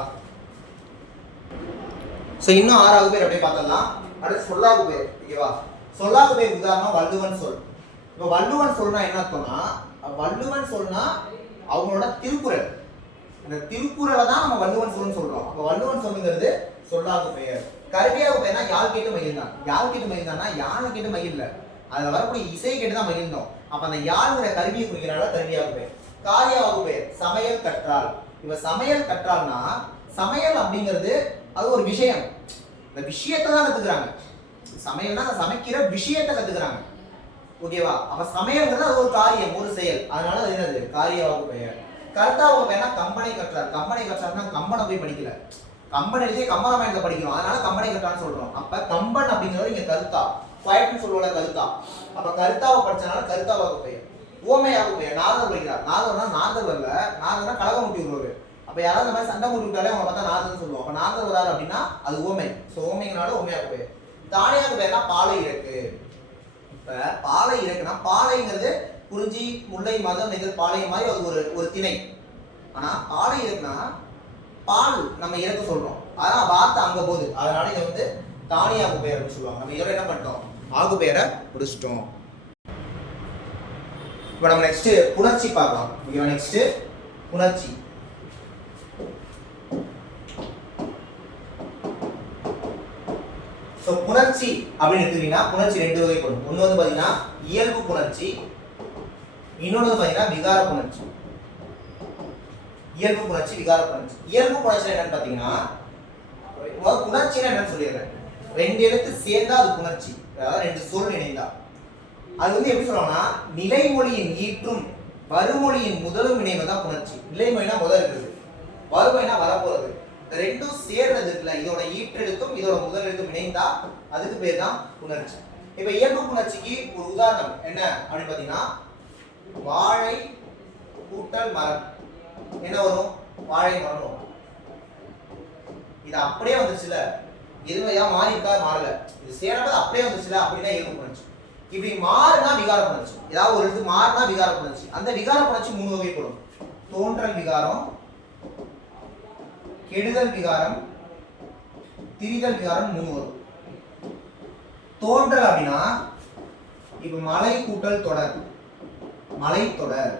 ஸோ இன்னும் 6வது பேர் அப்படியே பார்த்தலாம். அடுத்து சொல்லாகு பெயர். ஓகேவா? சொல்லாகு பெயர் உதாரணம் வள்ளுவன் சொல். இப்போ வள்ளுவன் சொல்னா என்ன அர்த்தம்னா, வள்ளுவன் சொல்னா அவங்களோட திருக்குறள், அந்த திருக்குறளை தான் நம்ம வள்ளுவன் சொல்னு சொல்றோம். அப்போ வள்ளுவன் சொல்லுங்கிறது சொல்லாகு பெயர். கருவியாக பெயர்னா யாழ் கேட்டு மகிழ்ந்தான். யாழ் கேட்டு மகிழ்ந்தான்னா யானை கேட்டு மகிழ்ல, அதுல வரக்கூடிய இசை கேட்டு தான் மகிழ்ந்தோம். அப்ப அந்த யாழ்ங்கிற கருவியை குறிக்கிறால கருவியாக பெயர். காரியாக பெயர் சமையல் கற்றால். இப்ப சமையல் கற்றால்னா சமையல் அப்படிங்கிறது அது ஒரு விஷயம், இந்த விஷயத்தை தான் கத்துக்கிறாங்க. சமையல்னா சமைக்கிற விஷயத்தை கத்துக்கிறாங்க. ஓகேவா? அப்ப சமையல்ங்கிறது அது ஒரு காரியம், ஒரு செயல், அதனால அது என்னது காரியாக பெயர். கர்த்தாவுக்கு பெயர்னா கம்பனை கற்றார். கம்பனை கற்றார்னா கம்பனை போய் படிக்கல, கம்பன் எழுதி கம்பராமாயணத்தை படிக்கணும், அதனால கம்பனை கற்றான்னு சொல்றோம். அப்ப கம்பன் அப்படிங்கிறது இங்க கருத்தா, குவாய்ட்னு சொல்லுவோம்ல கருத்தா. அப்ப கருத்தாவை படிச்சனால கருத்தாவாக பெயர். ஓமையாக பெயர் நாரதர் படிக்கிறார். நாரதர்னா நாரதர் வரல, நாரதர்னா கலகம் முட்டி விடுவாரு. அப்ப யாராவது இந்த மாதிரி சண்டை முட்டி விட்டாலே அவங்க பார்த்தா நாரதர்னு சொல்லுவோம். அப்ப நாரதர் வராரு அப்படின்னா அது ஓமை. ஸோ ஓமைங்கனால ஓமையாக பெயர். தானியாக பெயர்னா பாலை இறக்கு. இப்ப பாலை இறக்குனா பாலைங்கிறது குறிஞ்சி முல்லை மதம் நெல் பாலை மாதிரி அது ஒரு திணை. ஆனா பாலை இறக்குனா பால் நம்ம இறக்க சொல்றோம், அதான் வார்த்தை அங்க போகுது, அதனால இதை வந்து தானியாக பெயர் அப்படின்னு சொல்லுவாங்க. நம்ம இதோட என்ன பண்ணிட்டோம், ஆகு பெயரை முடிச்சிட்டோம். இப்போ நம்ம நெக்ஸ்ட் புணர்ச்சி பார்க்கலாம். ஓகேவா? நெக்ஸ்ட் புணர்ச்சி. ஸோ புணர்ச்சி அப்படின்னு எடுத்துக்கிட்டீங்கன்னா புணர்ச்சி ரெண்டு வகைப்படும். ஒன்று வந்து பார்த்தீங்கன்னா இயல்பு புணர்ச்சி, இன்னொன்று வந்து பார்த்தீங்கன்னா விகார புணர்ச்சி. இயல்பு புணர்ச்சி, விகார புணர்ச்சி. இயல்பு புணர்ச்சி என்னன்னு பார்த்தீங்கன்னா புணர்ச்சினா என்னன்னு சொல்லிடுறேன். ரெண்டு எழுத்து சேர்ந்தா அது புணர்ச்சி, அதாவது ரெண்டு சொல் இணைந்தா. அது வந்து எப்படி சொல்லுவாங்கன்னா நிலைமொழியின் ஈற்றும் வருமொழியின் முதலும் இணைவதான் புணர்ச்சி. நிலைமொழினா முதல் இருக்குது, வருமொழினா வரப்போறது. ரெண்டும் சேர்றது இருக்குல்ல, இதோட ஈற்றெழுத்தும் இதோட முதல் எழுத்தும் இணைந்தா அதுக்கு பேர் தான் புணர்ச்சி. இப்ப இயல்பு புணர்ச்சிக்கு ஒரு உதாரணம் என்ன அப்படின்னு பாத்தீங்கன்னா வாழை கூட்டல் மரம் என்ன வரும், வாழை மரம் வரும். இது அப்படியே வந்துச்சுல, எதுவையா மாறி இருக்கா மாறல, இது சேரப்பது அப்படியே வந்துச்சுல அப்படின்னா இயல்பு புணர்ச்சி. இப்படி மாறினா விகார புணர்ச்சி. ஏதாவது ஒரு எழுத்து மாறினா விகார புணர்ச்சி. அந்த விகார புணர்ச்சி மூணு வகைப்படும். தோன்றல் விகாரம், கெடுதல் விகாரம், திரிதல் விகாரம் மூணு வரும். தோன்றல் அப்படின்னா இப்ப மலை கூட்டல் தொடர், மலை தொடர்.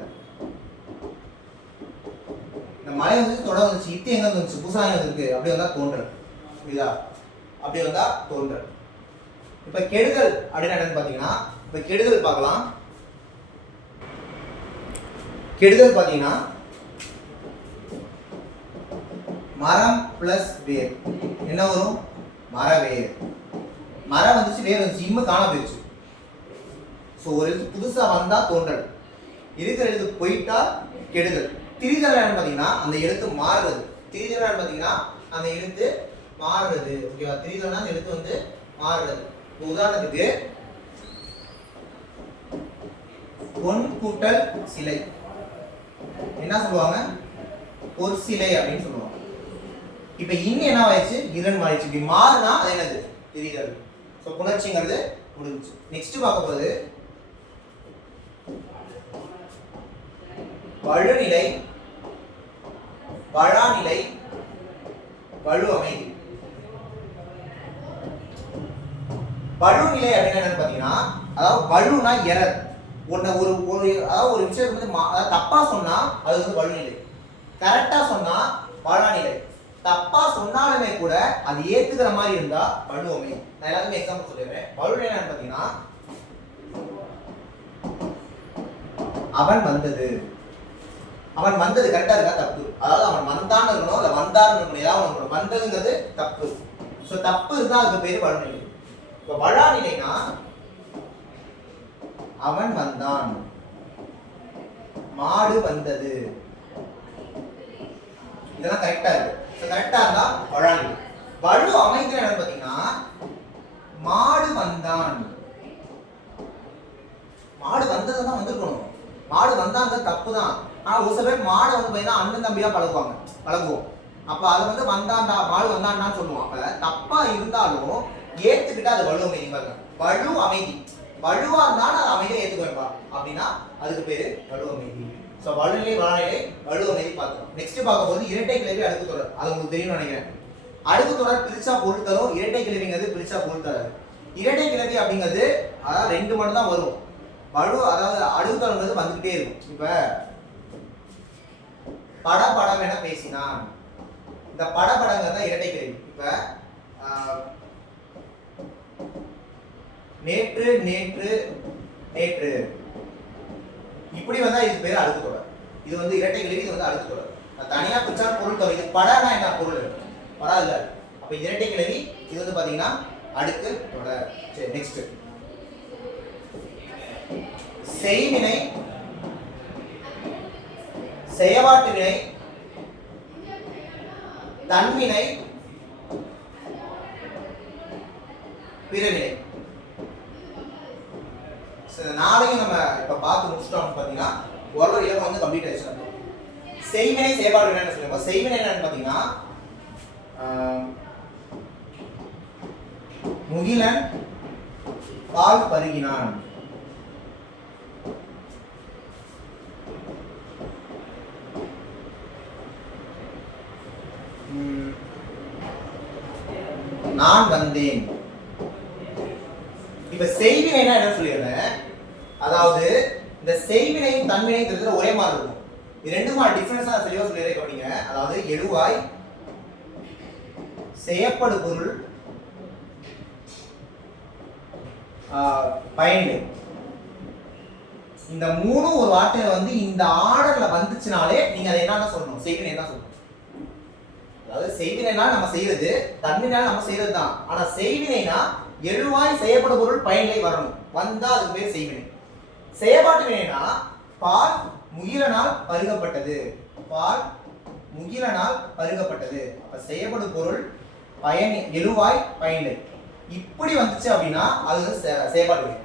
இந்த மலை வந்து தொடர் வந்துச்சு, இத்து எங்க வந்துச்சு புதுசா இருக்கு, அப்படி வந்தா தோன்றல். புரியுதா? அப்படி வந்தா தோன்றல். இப்ப கெடுதல் அப்படின்னு என்னன்னு பாத்தீங்கன்னா இப்ப கெடுதல் பார்க்கலாம். கெடுதல் பாத்தீங்கன்னா மரம் பிளஸ் வேர் என்ன வரும், மரவேர். மரம் வந்துச்சு, வேர் வந்துச்சு, இம்மு காண போயிடுச்சு. ஸோ ஒரு எழுத்து புதுசா வந்தா தோன்றல், இருக்கிற எழுத்து போயிட்டா கெடுதல். திரிதல் பாத்தீங்கன்னா அந்த எழுத்து மாறுறது. திரிதல் பாத்தீங்கன்னா அந்த எழுத்து மாறுறது. ஓகேவா? திரிதல்னா அந்த எழுத்து வந்து மாறுறது. உதாரணத்துக்கு பொன் கூட்டல் சிலை என்ன சொல்லுவாங்க, ஒரு சிலை அப்படின்னு சொல்லுவாங்க. இப்ப இன்னும் என்ன ஆயிடுச்சு, இரண் மாறிடுச்சு. இப்படி மாறினா அது என்னது, திரிதல். ஸோ புணர்ச்சிங்கிறது முடிஞ்சு. நெக்ஸ்ட் பார்க்க போது வழுநிலை, வழாநிலை, வலு அமைதி. வழுநிலை அப்படின்னு என்னன்னு பாத்தீங்கன்னா அதாவது வலுனா எரர். அதாவது ஒரு விஷயம் வந்து தப்பா சொன்னா அது வந்து வழுநிலை, கரெக்டா சொன்னா வழாநிலை. தப்பா சொன்னாலுமே கூட அது ஏத்துக்கிற மாதிரி இருந்தா வலு அமைதி. நான் எல்லாருமே எக்ஸாம்பிள் சொல்லிடுறேன். வழுநிலை என்னன்னு பாத்தீங்கன்னா அவன் வந்தது, அவன் வந்தது கரெக்டா இருக்கா தப்பு, அதாவது அவன் வந்தான்னு இருக்கணும் இல்ல வந்தான்னு இருக்கணும், ஏதாவது ஒன்று வந்ததுங்கிறது தப்பு. ஸோ தப்பு இருந்தா அதுக்கு பேரு வழுநிலை. இப்ப வழாநிலைனா அவன் வந்தான், மாடு வந்தது, இதெல்லாம் கரெக்டா இருக்கு. கரெக்டா இருந்தா வழாநிலை. வலு அமைதினா என்னன்னு பாத்தீங்கன்னா மாடு வந்தான், மாடு வந்ததுதான் வந்திருக்கணும், மாடு வந்தாங்க தப்பு தான். ஆனா ஒரு சில பேர் மாடை வந்து பாத்தீங்கன்னா அண்ணன் தம்பியா பழகுவோம். அப்ப அது வந்து வந்தாண்டா, மாடு வந்தாண்டான்னு சொல்லுவோம். அப்ப தப்பா இருந்தாலும் ஏத்துக்கிட்டா அது வலு அமைதி. பாருங்க, வலு அமைதி. வலுவா இருந்தாலும் அது அமைதியை ஏத்துக்குவேன்பா அப்படின்னா அதுக்கு பேரு வலு அமைதி. ஸோ வலுநிலை, வழாநிலை, வலு அமைதி பார்த்தோம். நெக்ஸ்ட் பார்க்க போது இரட்டை கிளவி, அடுக்கு தொடர். அது உங்களுக்கு தெரியும்னு நினைக்கிறேன். அடுக்கு தொடர் பிரிச்சா பொருள் தரும், இரட்டை கிளவிங்கிறது பிரிச்சா பொருள் தராது. இரட்டை கிளவி அப்படிங்கிறது அதாவது ரெண்டு மட்டும் தான் வரும். வலு அதாவது அடுக்கு தொடர்ங்கிறது வந்துகிட்டே இருக்கும். இப்ப படம் என பேசினான், இந்த படபடங்கிறது தான் இரட்டை கிளவி. இப்ப நேற்று நேற்று நேற்று இப்படி வந்தா இது பேர் அடுக்கு தொடர். இது வந்து இரட்டை கிளவி, இது வந்து அடுக்கு தொடர். தனியா பிரிச்சா பொருள் தொடர். இது படனா என்ன பொருள்? படா இல்ல. அப்ப இரட்டை கிளவி, இது வந்து பாத்தீங்கன்னா அடுக்கு தொடர். சரி, நெக்ஸ்ட் செய்வினை, செயவாட்டு வினை, தன்வினை, பிறவினை. நாளையும் நம்ம இப்ப பார்த்து முடிச்சிட்டோம். பாத்தீங்கன்னா ஒரு இலக்கம் வந்து கம்ப்ளீட் ஆயிடுச்சு. செய்வினை செயல்பாடு என்னன்னு சொல்லுவோம். செய்வினை என்னன்னு பாத்தீங்கன்னா முகிலன் பால் பருகினான். நான் வந்தேன். இப்ப செய்வினைனா என்ன சொல்லிடுறேன், அதாவது இந்த செய்வினையும் தன்வினையும் ஒரே மாதிரி இருக்கும். இது ரெண்டுமா டிஃபரன்ஸா தெளிவா சொல்லிடுறேன். கவனிங்க. அதாவது எழுவாய், செய்யப்படு பொருள், பயனிலை. இந்த மூணு ஒரு வார்த்தையில வந்து இந்த ஆர்டர்ல வந்துச்சுனாலே நீங்க அதை என்ன சொல்லணும், செய்வினை தான் சொல்லணும். அதாவது செய்வினைனா நம்ம செய்யறது, தன்வினைனா நம்ம செய்யறது தான். ஆனா செய்வினைனா எழுவாய், செய்யப்படும் பொருள், பயனிலை வரணும். வந்தா அதுக்கு பேர் செய்வினை. செயல்பாட்டு வினைனா பால் முகிலனால் பருகப்பட்டது. பால் முகிலனால் பருகப்பட்டது. அப்ப செய்யப்படும் பொருள், பயன், எழுவாய், பயனிலை இப்படி வந்துச்சு அப்படின்னா அது செயல்பாட்டு வினை.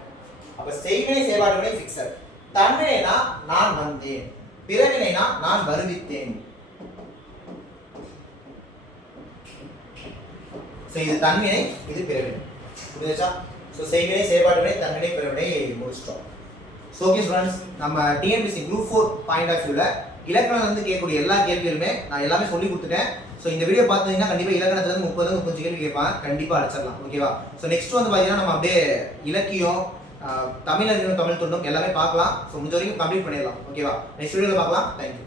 அப்ப செய்வினை செயல்பாட்டு வினை ஃபிக்ஸட். தன்வினைனா நான் வந்தேன், பிறவினைனா நான் வருவித்தேன். இது தன்வினை, இது பிறவினை. புரியுதா? சோ செய்வினை செயல்பாட்டு வினை, தன்வினை, பிறவினை முடிச்சிட்டோம். சோ ஓகே ஸ்டூடண்ட்ஸ், நம்ம டிஎன்பிஎஸ்சி குரூப் 4 பாயிண்ட் ஆஃப் வியூல இலக்கணம் வந்து கேட்கக்கூடிய எல்லா கேள்விகளுமே நான் எல்லாமே சொல்லி கொடுத்துட்டேன். ஸோ இந்த வீடியோ பார்த்தீங்கன்னா கண்டிப்பாக இலக்கணத்துல இருந்து 30 கேள்வி கேட்பாங்க. கண்டிப்பாக அடிச்சிடலாம். ஓகேவா? ஸோ நெக்ஸ்ட் வந்து பார்த்தீங்கன்னா நம்ம அப்படியே இலக்கியம், தமிழ் அறிஞரும் தமிழ் தொண்டும் எல்லாமே பார்க்கலாம். ஸோ முடிஞ்ச வரைக்கும் கம்ப்ளீட் பண்ணிடலாம். ஓகேவா? நெக்ஸ்ட் வீடியோவில் பார்க்கலாம். தேங்க்யூ.